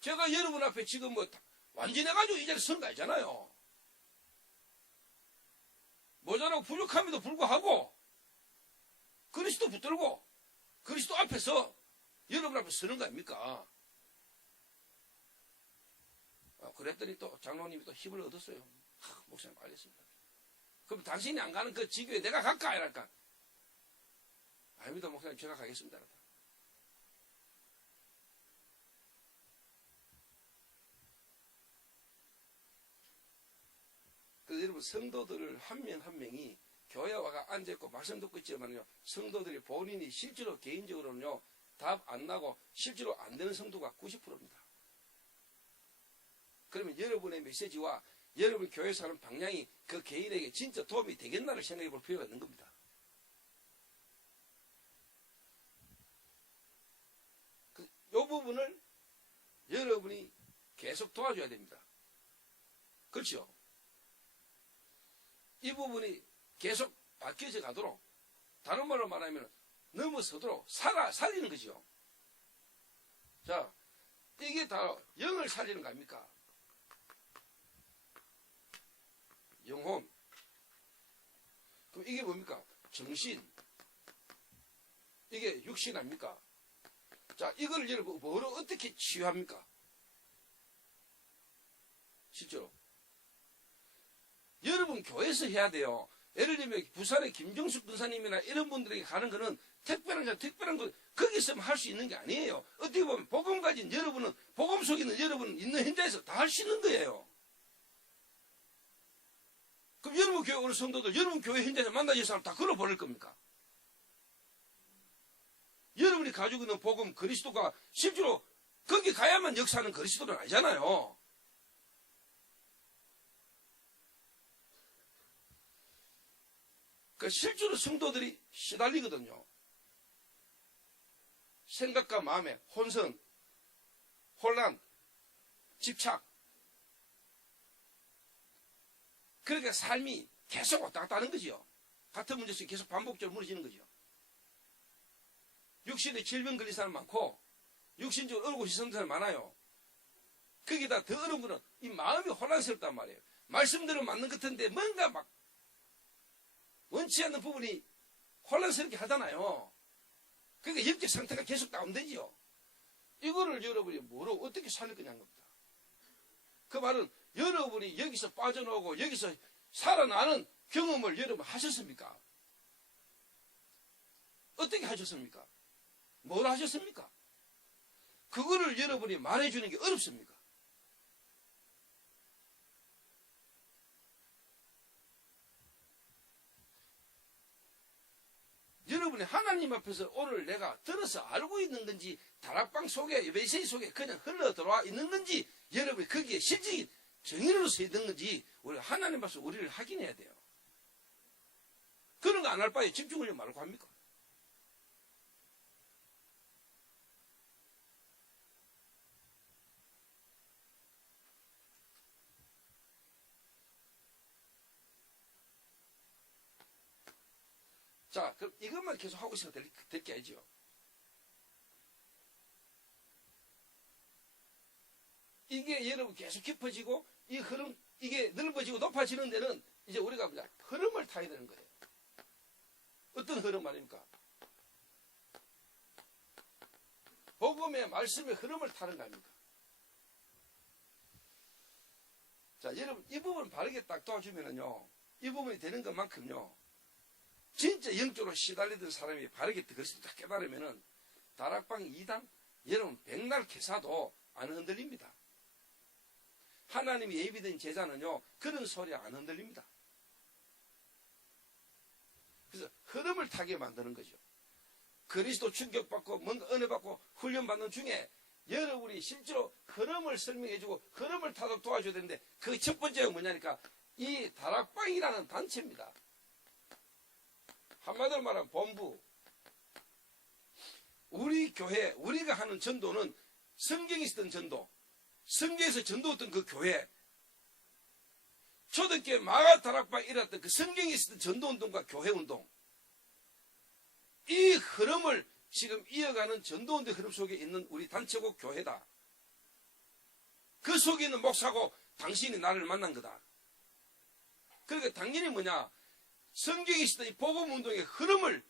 제가 여러분 앞에 지금 뭐 완전해가지고 이 자리에 서는 거 아니잖아요. 모자라고 부족함에도 불구하고 그리스도 붙들고 그리스도 앞에서 여러분 앞에 서는 거 아닙니까? 그랬더니 또 장로님이 또 힘을 얻었어요. 목사님 알겠습니다. 그럼 당신이 안 가는 그 지교에 내가 갈까? 이랄까? 아닙니다 목사님 제가 가겠습니다. 그래서 여러분 성도들을 한 명 한 명이 교회 와가 앉아있고 말씀 듣고 있지만요 성도들이 본인이 실제로 개인적으로는요 답 안 나고 실제로 안 되는 성도가 90%입니다. 그러면 여러분의 메시지와 여러분 교회에서 하는 방향이 그 개인에게 진짜 도움이 되겠나를 생각해 볼 필요가 있는 겁니다. 이 부분을 여러분이 계속 도와줘야 됩니다. 그렇죠? 이 부분이 계속 바뀌어져 가도록 다른 말로 말하면 넘어서도록 살리는 거죠. 자, 이게 다 영을 살리는 거 아닙니까? 영혼. 그럼 이게 뭡니까? 정신. 이게 육신 아닙니까? 자, 이걸 여러분 뭐로 어떻게 치유합니까? 실제로. 여러분 교회에서 해야 돼요. 예를 들면 부산의 김정숙 권사님이나 이런 분들에게 가는 거는 특별한 거 거기 있으면 할 수 있는 게 아니에요. 어떻게 보면 복음 가진 여러분은 복음 속에 있는 여러분 있는 현장에서 다 할 수 있는 거예요. 그럼 여러분 교회 오는 성도들 여러분 교회 현장에서 만나는 사람 다 걸어 버릴 겁니까? 여러분이 가지고 있는 복음 그리스도가 실제로 거기 가야만 역사하는 그리스도는 아니잖아요. 그 실제로 성도들이 시달리거든요. 생각과 마음의 혼선, 혼란, 집착. 그러니까 삶이 계속 왔다 갔다 하는 거죠. 같은 문제 속에 계속 반복적으로 무너지는 거죠. 육신에 질병 걸린 사람 많고 육신적으로 어려고 있는 사람 많아요. 거기다 더 어려운 거는 이 마음이 혼란스럽단 말이에요. 말씀대로 맞는 것 같은데 뭔가 막 원치 않는 부분이 혼란스럽게 하잖아요. 그러니까 영적 상태가 계속 다운되지요. 이거를 여러분이 뭐로 어떻게 살릴 거냐는 겁니다. 그 말은 여러분이 여기서 빠져나오고 여기서 살아나는 경험을 여러분 하셨습니까? 어떻게 하셨습니까? 뭘 하셨습니까? 그거를 여러분이 말해주는 게 어렵습니까? 여러분이 하나님 앞에서 오늘 내가 들어서 알고 있는 건지 다락방 속에 메시지 속에 그냥 흘러 들어와 있는 건지 여러분이 거기에 실질적인 정의로서 있는 건지 우리 하나님 앞에서 우리를 확인해야 돼요. 그런 거 안 할 바에 집중을 말고 합니까? 자, 그럼 이것만 계속 하고 있어도 될 게 아니죠. 이게 여러분 계속 깊어지고 이 흐름 이게 넓어지고 높아지는 데는 이제 우리가 흐름을 타야 되는 거예요. 어떤 흐름 말입니까? 복음의 말씀의 흐름을 타는 거 아닙니까? 자, 여러분, 이 부분 바르게 딱 도와주면은요, 이 부분이 되는 것만큼요, 진짜 영적으로 시달리던 사람이 바르게 그리스도 딱 깨달으면은, 다락방 2단, 여러분, 백날 개사도 안 흔들립니다. 하나님이 예비된 제자는요, 그런 소리 안 흔들립니다. 그래서 흐름을 타게 만드는 거죠. 그리스도 충격받고, 뭔가 은혜받고, 훈련받는 중에, 여러분이 실제로 흐름을 설명해주고 흐름을 타도록 도와줘야 되는데 그 첫 번째가 뭐냐니까 이 다락방이라는 단체입니다. 한마디로 말하면 본부. 우리 교회, 우리가 하는 전도는 성경에 있었던 전도, 성경에서 전도했던 그 교회, 초대교회 마가 다락방에 일어났던 그 성경에 있었던 전도운동과 교회운동, 이 흐름을 지금 이어가는 전도운동 흐름 속에 있는 우리 단체고 교회다. 그 속에 있는 목사고 당신이 나를 만난 거다. 그러니까 당연히 뭐냐, 성경에 있었던 이 복음운동의 흐름을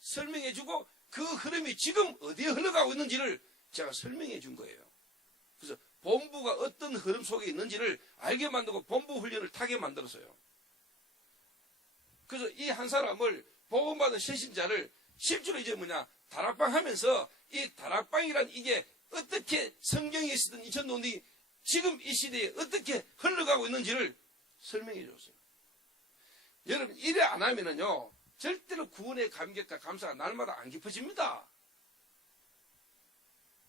설명해주고 그 흐름이 지금 어디에 흘러가고 있는지를 제가 설명해 준 거예요. 그래서 본부가 어떤 흐름 속에 있는지를 알게 만들고 본부 훈련을 타게 만들었어요. 그래서 이 한 사람을 복음받은 신신자를 실제로 이제 뭐냐, 다락방 하면서 이 다락방이란 이게 어떻게 성경에 있었던 이 전도운동이 지금 이 시대에 어떻게 흘러가고 있는지를 설명해 줬어요. 여러분, 이래 안 하면은요, 절대로 구원의 감격과 감사가 날마다 안 깊어집니다.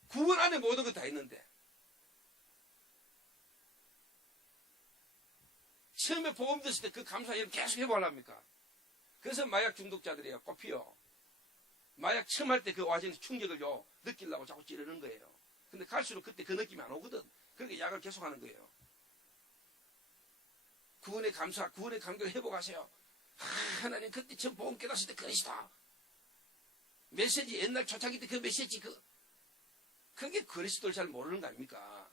구원 안에 모든 것 다 있는데. 처음에 복음 들었을 때 그 감사 계속 해보려합니까? 그래서 마약 중독자들이에요, 꼽히요. 마약 처음 할 때 그 와중에 충격을요, 느끼려고 자꾸 찌르는 거예요. 근데 갈수록 그때 그 느낌이 안 오거든. 그러니까 약을 계속 하는 거예요. 구원의 감사, 구원의 감격을 회복하세요. 하나님 그때 처음 복음 깨닫을 때 그러시다. 메시지 옛날 초창기 때 그 메시지 그게 그리스도를 잘 모르는 거 아닙니까?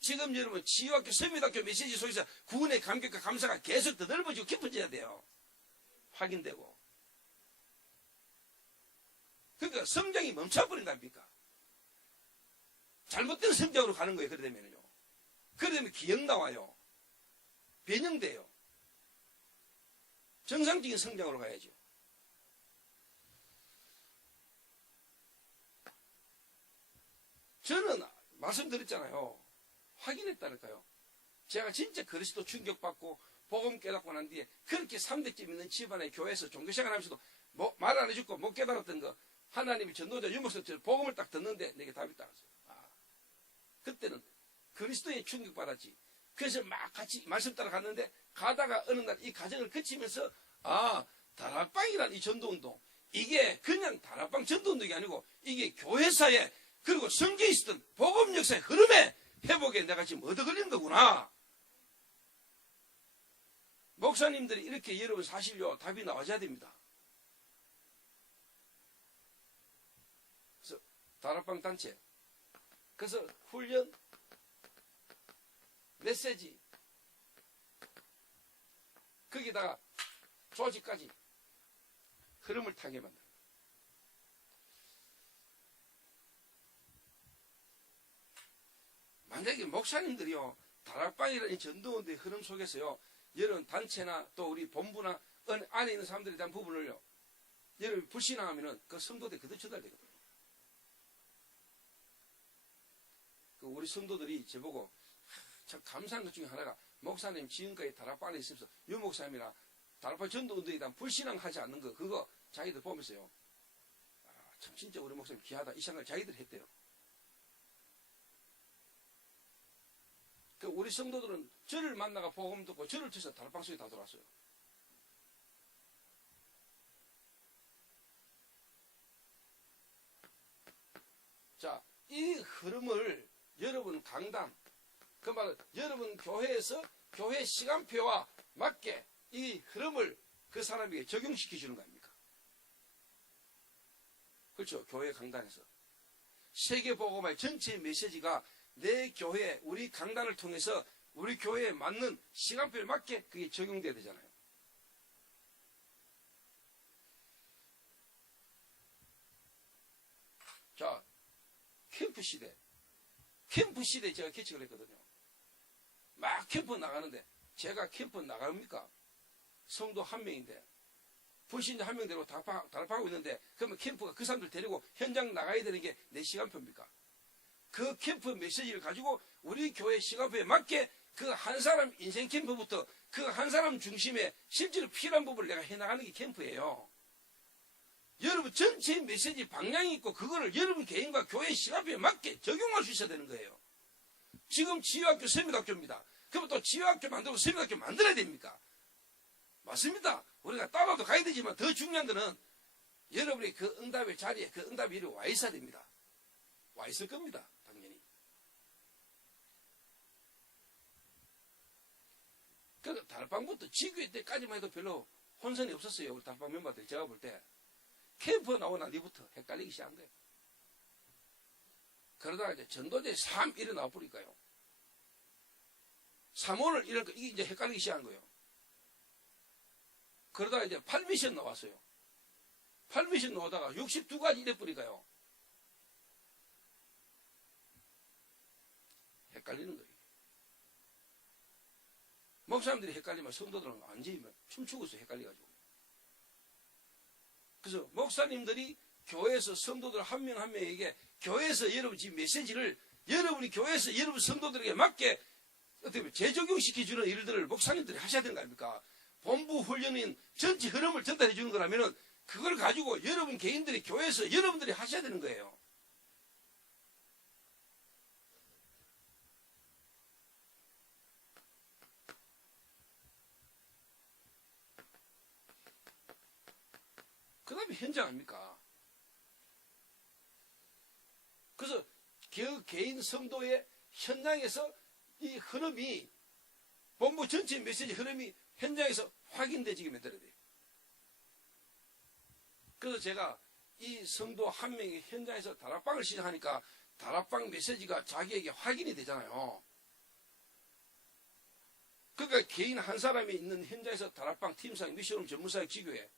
지금 여러분 치유학교 서미학교 메시지 속에서 구원의 감격과 감사가 계속 더 넓어지고 깊어져야 돼요. 확인되고. 그러니까 성장이 멈춰버린 거 아닙니까? 잘못된 성장으로 가는 거예요. 그러다면요. 그러다면 기억 나와요. 변형돼요. 정상적인 성장으로 가야죠. 저는 말씀드렸잖아요. 확인했다니까요. 제가 진짜 그리스도 충격받고 복음 깨닫고 난 뒤에 그렇게 3대쯤 있는 집안의 교회에서 종교생활 하면서도 말 안 해줬고 못 깨달았던 거, 하나님이 전도자 유목사처럼 복음을 딱 듣는데 내게 답이 딱 왔어요. 그때는 그리스도에 충격받았지. 그래서 막 같이 말씀 따라 갔는데 가다가 어느 날 이 과정을 거치면서 다락방이라는 이 전도운동, 이게 그냥 다락방 전도운동이 아니고 이게 교회사에 그리고 성경에 있었던 복음 역사의 흐름에 회복에 내가 지금 얻어 걸린 거구나. 목사님들이 이렇게 여러분 사실요 답이 나와줘야 됩니다. 그래서 다락방 단체, 그래서 훈련, 메시지, 거기다가 조직까지 흐름을 타게 만든다. 만약에 목사님들이요 다락방이라는 전도원들의 흐름 속에서요 여러분 단체나 또 우리 본부나 안에 있는 사람들에 대한 부분을요 여러분 불신앙하면은 그 성도들 그대로 전달되거든요. 그 우리 성도들이 저보고 참 감사한 것 중에 하나가, 목사님 지금까지 다락방 안에 있으면서 유 목사님이나 다락방 전도운동에 대한 불신앙하지 않는 거, 그거 자기들 보면서요, 참 진짜 우리 목사님 귀하다 이 생각을 자기들 했대요. 그 우리 성도들은 저를 만나가 복음 듣고 저를 통해서 다락방 속에 다 들어왔어요. 자, 이 흐름을 여러분 강단, 그 말은 여러분 교회에서 교회 시간표와 맞게 이 흐름을 그 사람에게 적용시켜 주는 거 아닙니까? 그렇죠. 교회 강단에서 세계복음화의 전체 메시지가 내 교회, 우리 강단을 통해서 우리 교회에 맞는 시간표에 맞게 그게 적용돼야 되잖아요. 자, 캠프 시대 제가 개척을 했거든요. 막 캠프 나가는데 제가 캠프 나갑니까? 성도 한 명인데 불신자 한 명 데리고 다락방하고 있는데 그러면 캠프가 그 사람들 데리고 현장 나가야 되는 게 내 시간표입니까? 그 캠프 메시지를 가지고 우리 교회 시간표에 맞게 그 한 사람 인생 캠프부터 그 한 사람 중심에 실제로 필요한 부분을 내가 해나가는 게 캠프예요. 여러분 전체 메시지 방향이 있고 그거를 여러분 개인과 교회 시간표에 맞게 적용할 수 있어야 되는 거예요. 지금 지휘학교 세미학교입니다. 그러면 또 지휘학교 만들고 세미학교 만들어야 됩니까? 맞습니다. 우리가 따라도 가야 되지만 더 중요한 거는 여러분이 그 응답의 자리에 그 응답이 이리 와 있어야 됩니다. 와 있을 겁니다. 당연히. 그러니까 다락방부터 지교회 때까지만 해도 별로 혼선이 없었어요. 우리 다락방 멤버들 제가 볼 때. 캠프 나오고 난 뒤부터 헷갈리기 시작한 거예요. 그러다가 이제 전도제 3 이래 나와버릴까요? 3호를 이럴 거, 이게 이제 헷갈리기 시작한 거예요. 그러다가 이제 8미션 나왔어요. 8미션 나오다가 62가지 이래 버릴까요? 헷갈리는 거예요. 목사님들이 헷갈리면 성도들은 완전히 춤추고 있어요. 헷갈려가지고. 그래서 목사님들이 교회에서 성도들 한 명 한 명에게 교회에서 여러분 지금 메시지를 여러분이 교회에서 여러분 성도들에게 맞게 어떻게 보면 재적용시켜주는 일들을 목사님들이 하셔야 되는 거 아닙니까? 본부 훈련인 전체 흐름을 전달해 주는 거라면은 그걸 가지고 여러분 개인들이 교회에서 여러분들이 하셔야 되는 거예요. 그 다음에 현장 아닙니까? 그래서 개인 성도의 현장에서 이 흐름이 본부 전체 메시지 흐름이 현장에서 확인되지게 만들어야 돼요. 그래서 제가 이 성도 한 명이 현장에서 다락방을 시작하니까 다락방 메시지가 자기에게 확인이 되잖아요. 그러니까 개인 한 사람이 있는 현장에서 다락방 팀사역, 미션홈, 전문사역, 지교회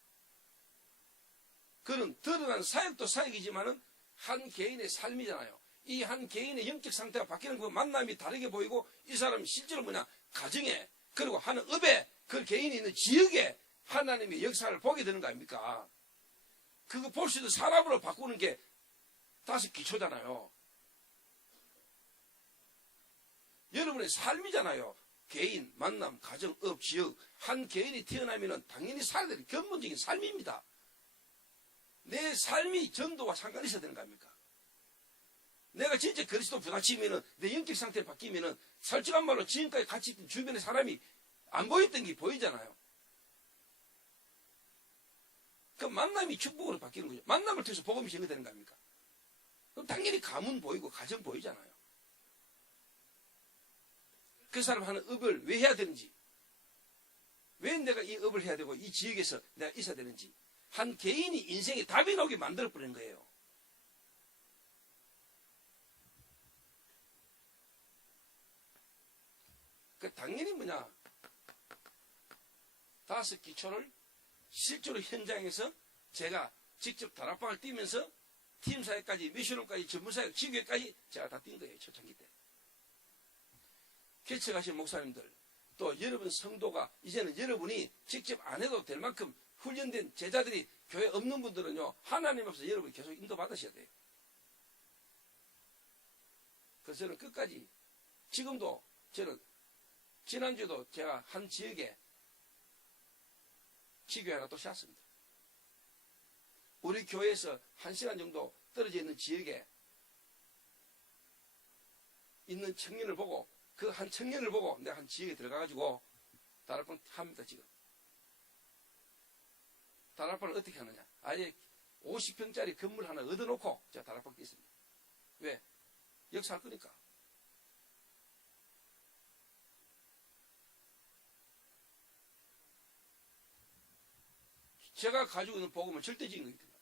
그는 드러난 사역도 사역이지만은 한 개인의 삶이잖아요. 이 한 개인의 영적 상태가 바뀌는 그 만남이 다르게 보이고 이 사람이 실제로 뭐냐 가정에 그리고 하는 업에 그 개인이 있는 지역에 하나님의 역사를 보게 되는 거 아닙니까? 그거 볼 수 있는 사람으로 바꾸는 게 5기초잖아요. 여러분의 삶이잖아요. 개인, 만남, 가정, 업, 지역 한 개인이 태어나면 당연히 살아야 되는 근본적인 삶입니다. 내 삶이 전도와 상관이 있어야 되는 거 아닙니까? 내가 진짜 그리스도 부딪히면은 내 영적 상태를 바뀌면은 솔직한 말로 지금까지 같이 있던 주변의 사람이 안 보였던 게 보이잖아요. 그 만남이 축복으로 바뀌는 거죠. 만남을 통해서 복음이 전개되는 거 아닙니까? 그럼 당연히 가문 보이고 가정 보이잖아요. 그 사람 하는 업을 왜 해야 되는지, 왜 내가 이 업을 해야 되고 이 지역에서 내가 있어야 되는지 한 개인이 인생에 답이 나오게 만들어버리는 거예요. 그 당연히 뭐냐 5기초를 실제로 현장에서 제가 직접 다락방을 뛰면서 팀사역까지 미션홈까지 전문사역 지교회까지 제가 다 뛴 거예요. 초창기 때. 개척하신 목사님들 또 여러분 성도가 이제는 여러분이 직접 안 해도 될 만큼 훈련된 제자들이 교회 없는 분들은요 하나님 앞에서 여러분이 계속 인도받으셔야 돼요. 그래서 저는 끝까지 지금도 저는 지난주에도 제가 한 지역에 지교회 하나 또 셨습니다. 우리 교회에서 1시간 정도 떨어져 있는 지역에 있는 청년을 보고 그 한 청년을 보고 내가 한 지역에 들어가가지고 다락방 합니다. 지금 다락방을 어떻게 하느냐 아예 50평짜리 건물 하나 얻어놓고 제가 다락방 뛰습니다. 왜? 역사할 거니까. 제가 가지고 있는 복음은 절대적인 거기 때문에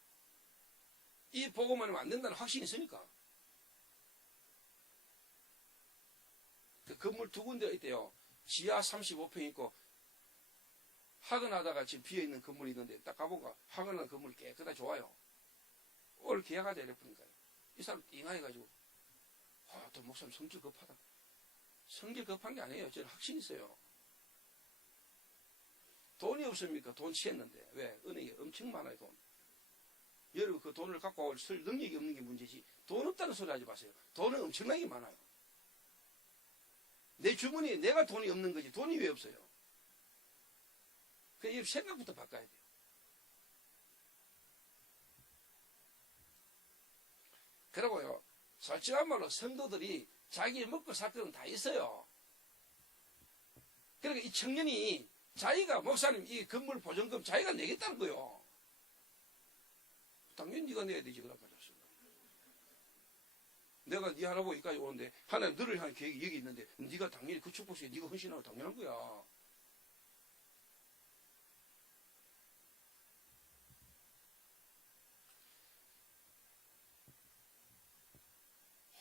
이 복음만은 안 된다는 확신이 있으니까. 그 건물 2군데가 있대요. 지하 35평 있고 학원하다가 지금 비어있는 건물이 있는데 딱 가보니까 학원하는 건물이 깨끗하게 좋아요. 오늘 계약하자 이랬으니까요. 이 사람 띵하해가지고 또 목사님 성질 급하다. 성질 급한 게 아니에요. 저는 확신이 있어요. 돈이 없습니까? 돈 취했는데. 왜? 은행에 엄청 많아요, 돈. 여러분, 그 돈을 갖고 쓸 능력이 없는 게 문제지. 돈 없다는 소리 하지 마세요. 돈은 엄청나게 많아요. 내 주머니에 내가 돈이 없는 거지. 돈이 왜 없어요? 그 생각부터 바꿔야 돼요. 그러고요, 솔직한 말로 성도들이 자기 먹고 살 때는 다 있어요. 그러니까 이 청년이 자기가 목사님 이 건물 보증금 자기가 내겠다는 거요. 당연히 네가 내야 되지 그런 말이었어. 내가 네 할아버지까지 오는데 하나님 너를 향한 계획이 여기 있는데 네가 당연히 그 축복식에 네가 헌신하고 당연한 거야.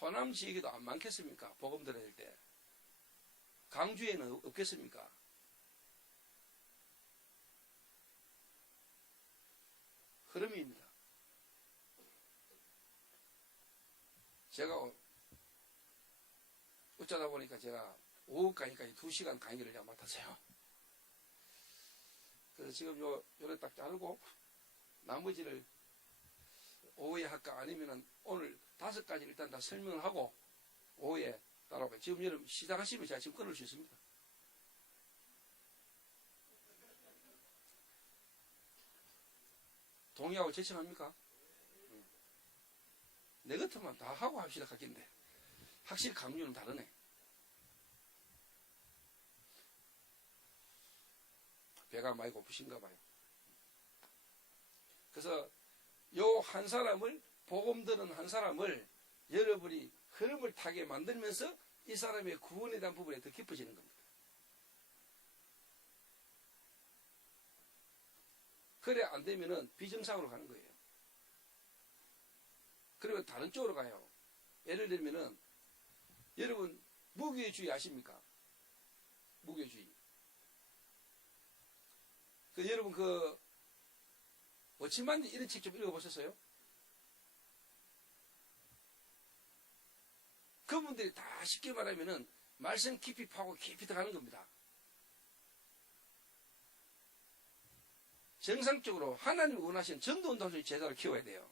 호남 지역에도 안 많겠습니까? 복음 들어야 될 때. 강주에는 없겠습니까? 흐름입니다. 제가 어쩌다 보니까 제가 오후 강의까지 2시간 강의를 제가 맡았어요. 그래서 지금 요래 딱 자르고 나머지를 오후에 할까 아니면은 오늘 5가지 일단 다 설명을 하고 오후에 따라오고 지금 여러분 시작하시면 제가 지금 끊을 수 있습니다. 동의하고 제청합니까? 내 같으면 다 하고 합시다 하겠는데 확실히 강조는 다르네. 배가 많이 고프신가 봐요. 그래서 요 한 사람을 복음 들은 한 사람을 여러분이 흐름을 타게 만들면서 이 사람의 구원에 대한 부분에 더 깊어지는 겁니다. 그래 안 되면은 비정상으로 가는 거예요. 그러면 다른 쪽으로 가요. 예를 들면은 여러분 무교주의 아십니까? 무교주의. 여러분 워치만디 이런 책 좀 읽어보셨어요? 그분들이 다 쉽게 말하면은 말씀 깊이 파고 깊이 들어가는 겁니다. 정상적으로 하나님이 원하시는 전도운동의 제자를 키워야 돼요.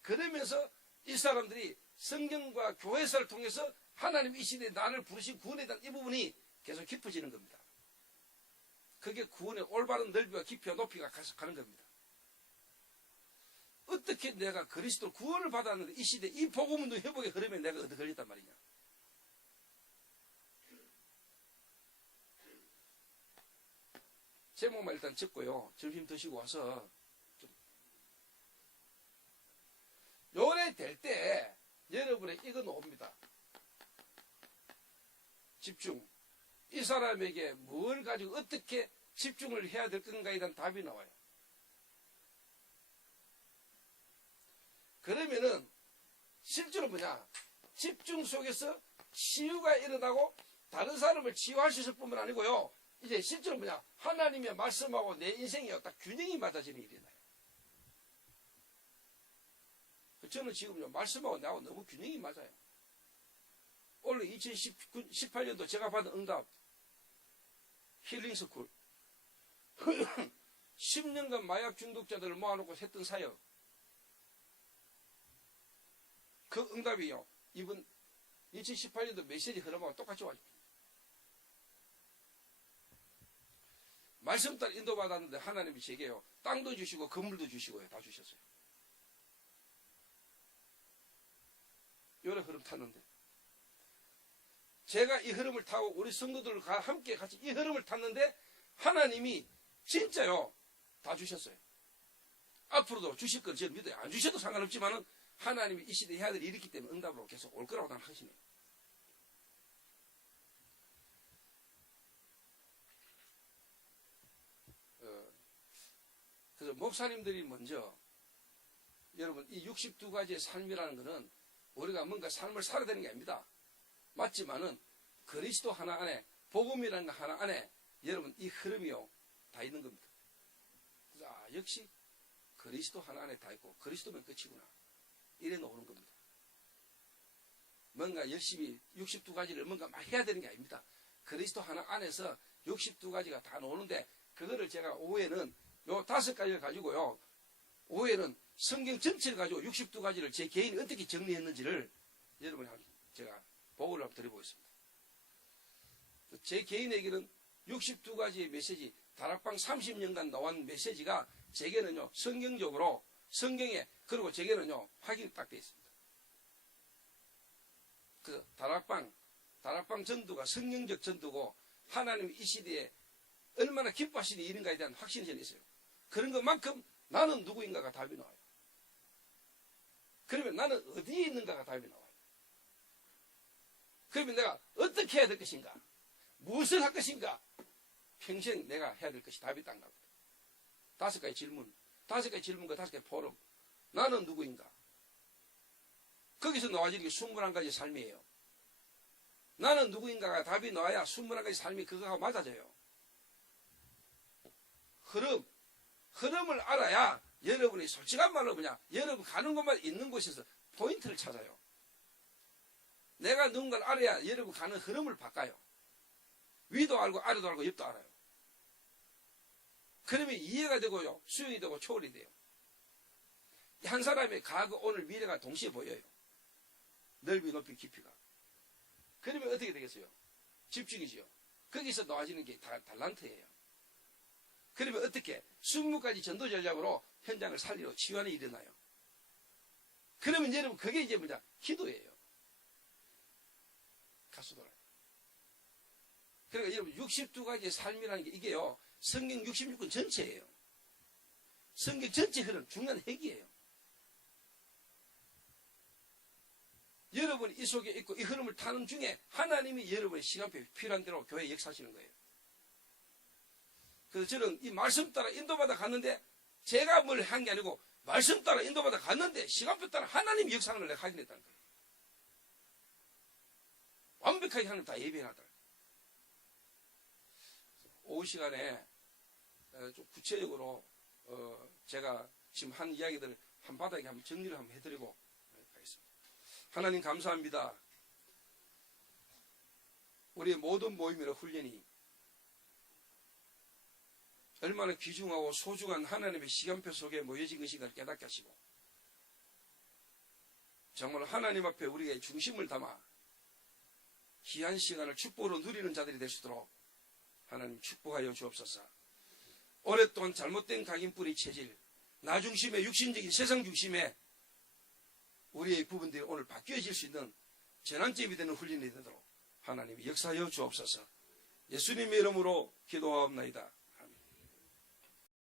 그러면서 이 사람들이 성경과 교회사를 통해서 하나님 이 시대에 나를 부르신 구원에 대한 이 부분이 계속 깊어지는 겁니다. 그게 구원의 올바른 넓이와 깊이와 높이가 가는 겁니다. 어떻게 내가 그리스도 구원을 받았는데 이 시대 이 복음운동 회복의 흐름에 내가 어떻게 걸렸단 말이냐. 제목만 일단 적고요. 점심 드시고 와서 요래 될 때 여러분의 이거 나옵니다. 집중. 이 사람에게 뭘 가지고 어떻게 집중을 해야 될 건가에 대한 답이 나와요. 그러면은 실제로 뭐냐? 집중 속에서 치유가 일어나고 다른 사람을 치유할 수 있을 뿐만 아니고요. 이제 실제로 뭐냐? 하나님의 말씀하고 내 인생이 딱 균형이 맞아지는 일이 나요. 저는 지금요, 말씀하고 나하고 너무 균형이 맞아요. 올해 2018년도 제가 받은 응답, 힐링스쿨. 10년간 마약 중독자들을 모아놓고 했던 사역. 그 응답이요, 이번 2018년도 메시지 흐름하고 똑같이 와요. 말씀 따라 인도받았는데 하나님이 제게요, 땅도 주시고 건물도 주시고요, 다 주셨어요. 요런 흐름 탔는데 제가 이 흐름을 타고 우리 성도들과 함께 같이 이 흐름을 탔는데 하나님이 진짜요 다 주셨어요. 앞으로도 주실 걸 저는 믿어요. 안 주셔도 상관없지만은 하나님이 이 시대에 해야 될 일이 있기 때문에 응답으로 계속 올 거라고 나는 확신해요. 그래서 목사님들이 먼저 여러분 이 62가지의 삶이라는 것은 우리가 뭔가 삶을 살아야 되는 게 아닙니다. 맞지만은 그리스도 하나 안에 복음이라는 거 하나 안에 여러분 이 흐름이요 다 있는 겁니다. 그래서 역시 그리스도 하나 안에 다 있고 그리스도면 끝이구나 이래 놓는 겁니다. 뭔가 열심히 62가지를 뭔가 막 해야 되는 게 아닙니다. 그리스도 하나 안에서 62가지가 다 나오는데 그거를 제가 오후에는 요 5가지를 가지고요. 오후에는 성경 전체를 가지고 62가지를 제 개인이 어떻게 정리했는지를 여러분한테 제가 보고를 한번 드려보겠습니다. 제 개인에게는 62가지의 메시지, 다락방 30년간 나온 메시지가 제게는요, 성경적으로, 성경에, 그리고 제게는요, 확인이 딱 되어 있습니다. 그 다락방 전도가 성경적 전도고, 하나님 이 시대에 얼마나 기뻐하시는 일인가에 대한 확신이 저는 있어요. 그런 것만큼 나는 누구인가가 답이 나와요. 그러면 나는 어디에 있는가가 답이 나와요. 그러면 내가 어떻게 해야 될 것인가? 무엇을 할 것인가? 평생 내가 해야 될 것이 답이 딱 나옵니다. 5가지 질문과 5가지 포럼. 나는 누구인가? 거기서 나와지는 게 21가지 삶이에요. 나는 누구인가가 답이 나와야 21가지 삶이 그거하고 맞아져요. 흐름을 알아야 여러분이 솔직한 말로 여러분 가는 곳만 있는 곳에서 포인트를 찾아요. 내가 누군가를 알아야 여러분 가는 흐름을 바꿔요. 위도 알고 아래도 알고 옆도 알아요. 그러면 이해가 되고요. 수용이 되고 초월이 돼요. 한 사람의 과거, 오늘, 미래가 동시에 보여요. 넓이, 높이, 깊이가. 그러면 어떻게 되겠어요? 집중이지요. 거기서 나와지는 게 달란트예요. 그러면 어떻게? 20가지 전도 전략으로 현장을 살리러 치유하는 일이 일어나요. 그러면 여러분 그게 이제 기도예요. 가수 돌아요. 그러니까 여러분 62가지의 삶이라는 게 이게요. 성경 66권 전체예요. 성경 전체 흐름 중요한 핵이에요. 여러분이 이 속에 있고 이 흐름을 타는 중에 하나님이 여러분의 시간표에 필요한 대로 교회에 역사하시는 거예요. 그래서 저는 이 말씀 따라 인도받아 갔는데 제가 뭘 한 게 아니고 말씀 따라 인도받아 갔는데 시간표 따라 하나님이 역사하는 걸 내가 확인했다는 거예요. 완벽하게 하나님 다 예배하더라고요. 오후 시간에 좀 구체적으로 제가 지금 한 이야기들을 한 바닥에 한번 정리를 한번 해드리고 가겠습니다. 하나님 감사합니다. 우리의 모든 모임이나 훈련이 얼마나 귀중하고 소중한 하나님의 시간표 속에 모여진 것인가를 깨닫게 하시고 정말 하나님 앞에 우리의 중심을 담아 귀한 시간을 축복으로 누리는 자들이 될 수 있도록 하나님 축복하여 주옵소서. 오랫동안 잘못된 각인뿌리 체질, 나 중심의 육신적인 세상 중심의 우리의 부분들이 오늘 바뀌어질 수 있는 전환점이 되는 훈련이 되도록 하나님이 역사하여 주옵소서. 예수님의 이름으로 기도하옵나이다.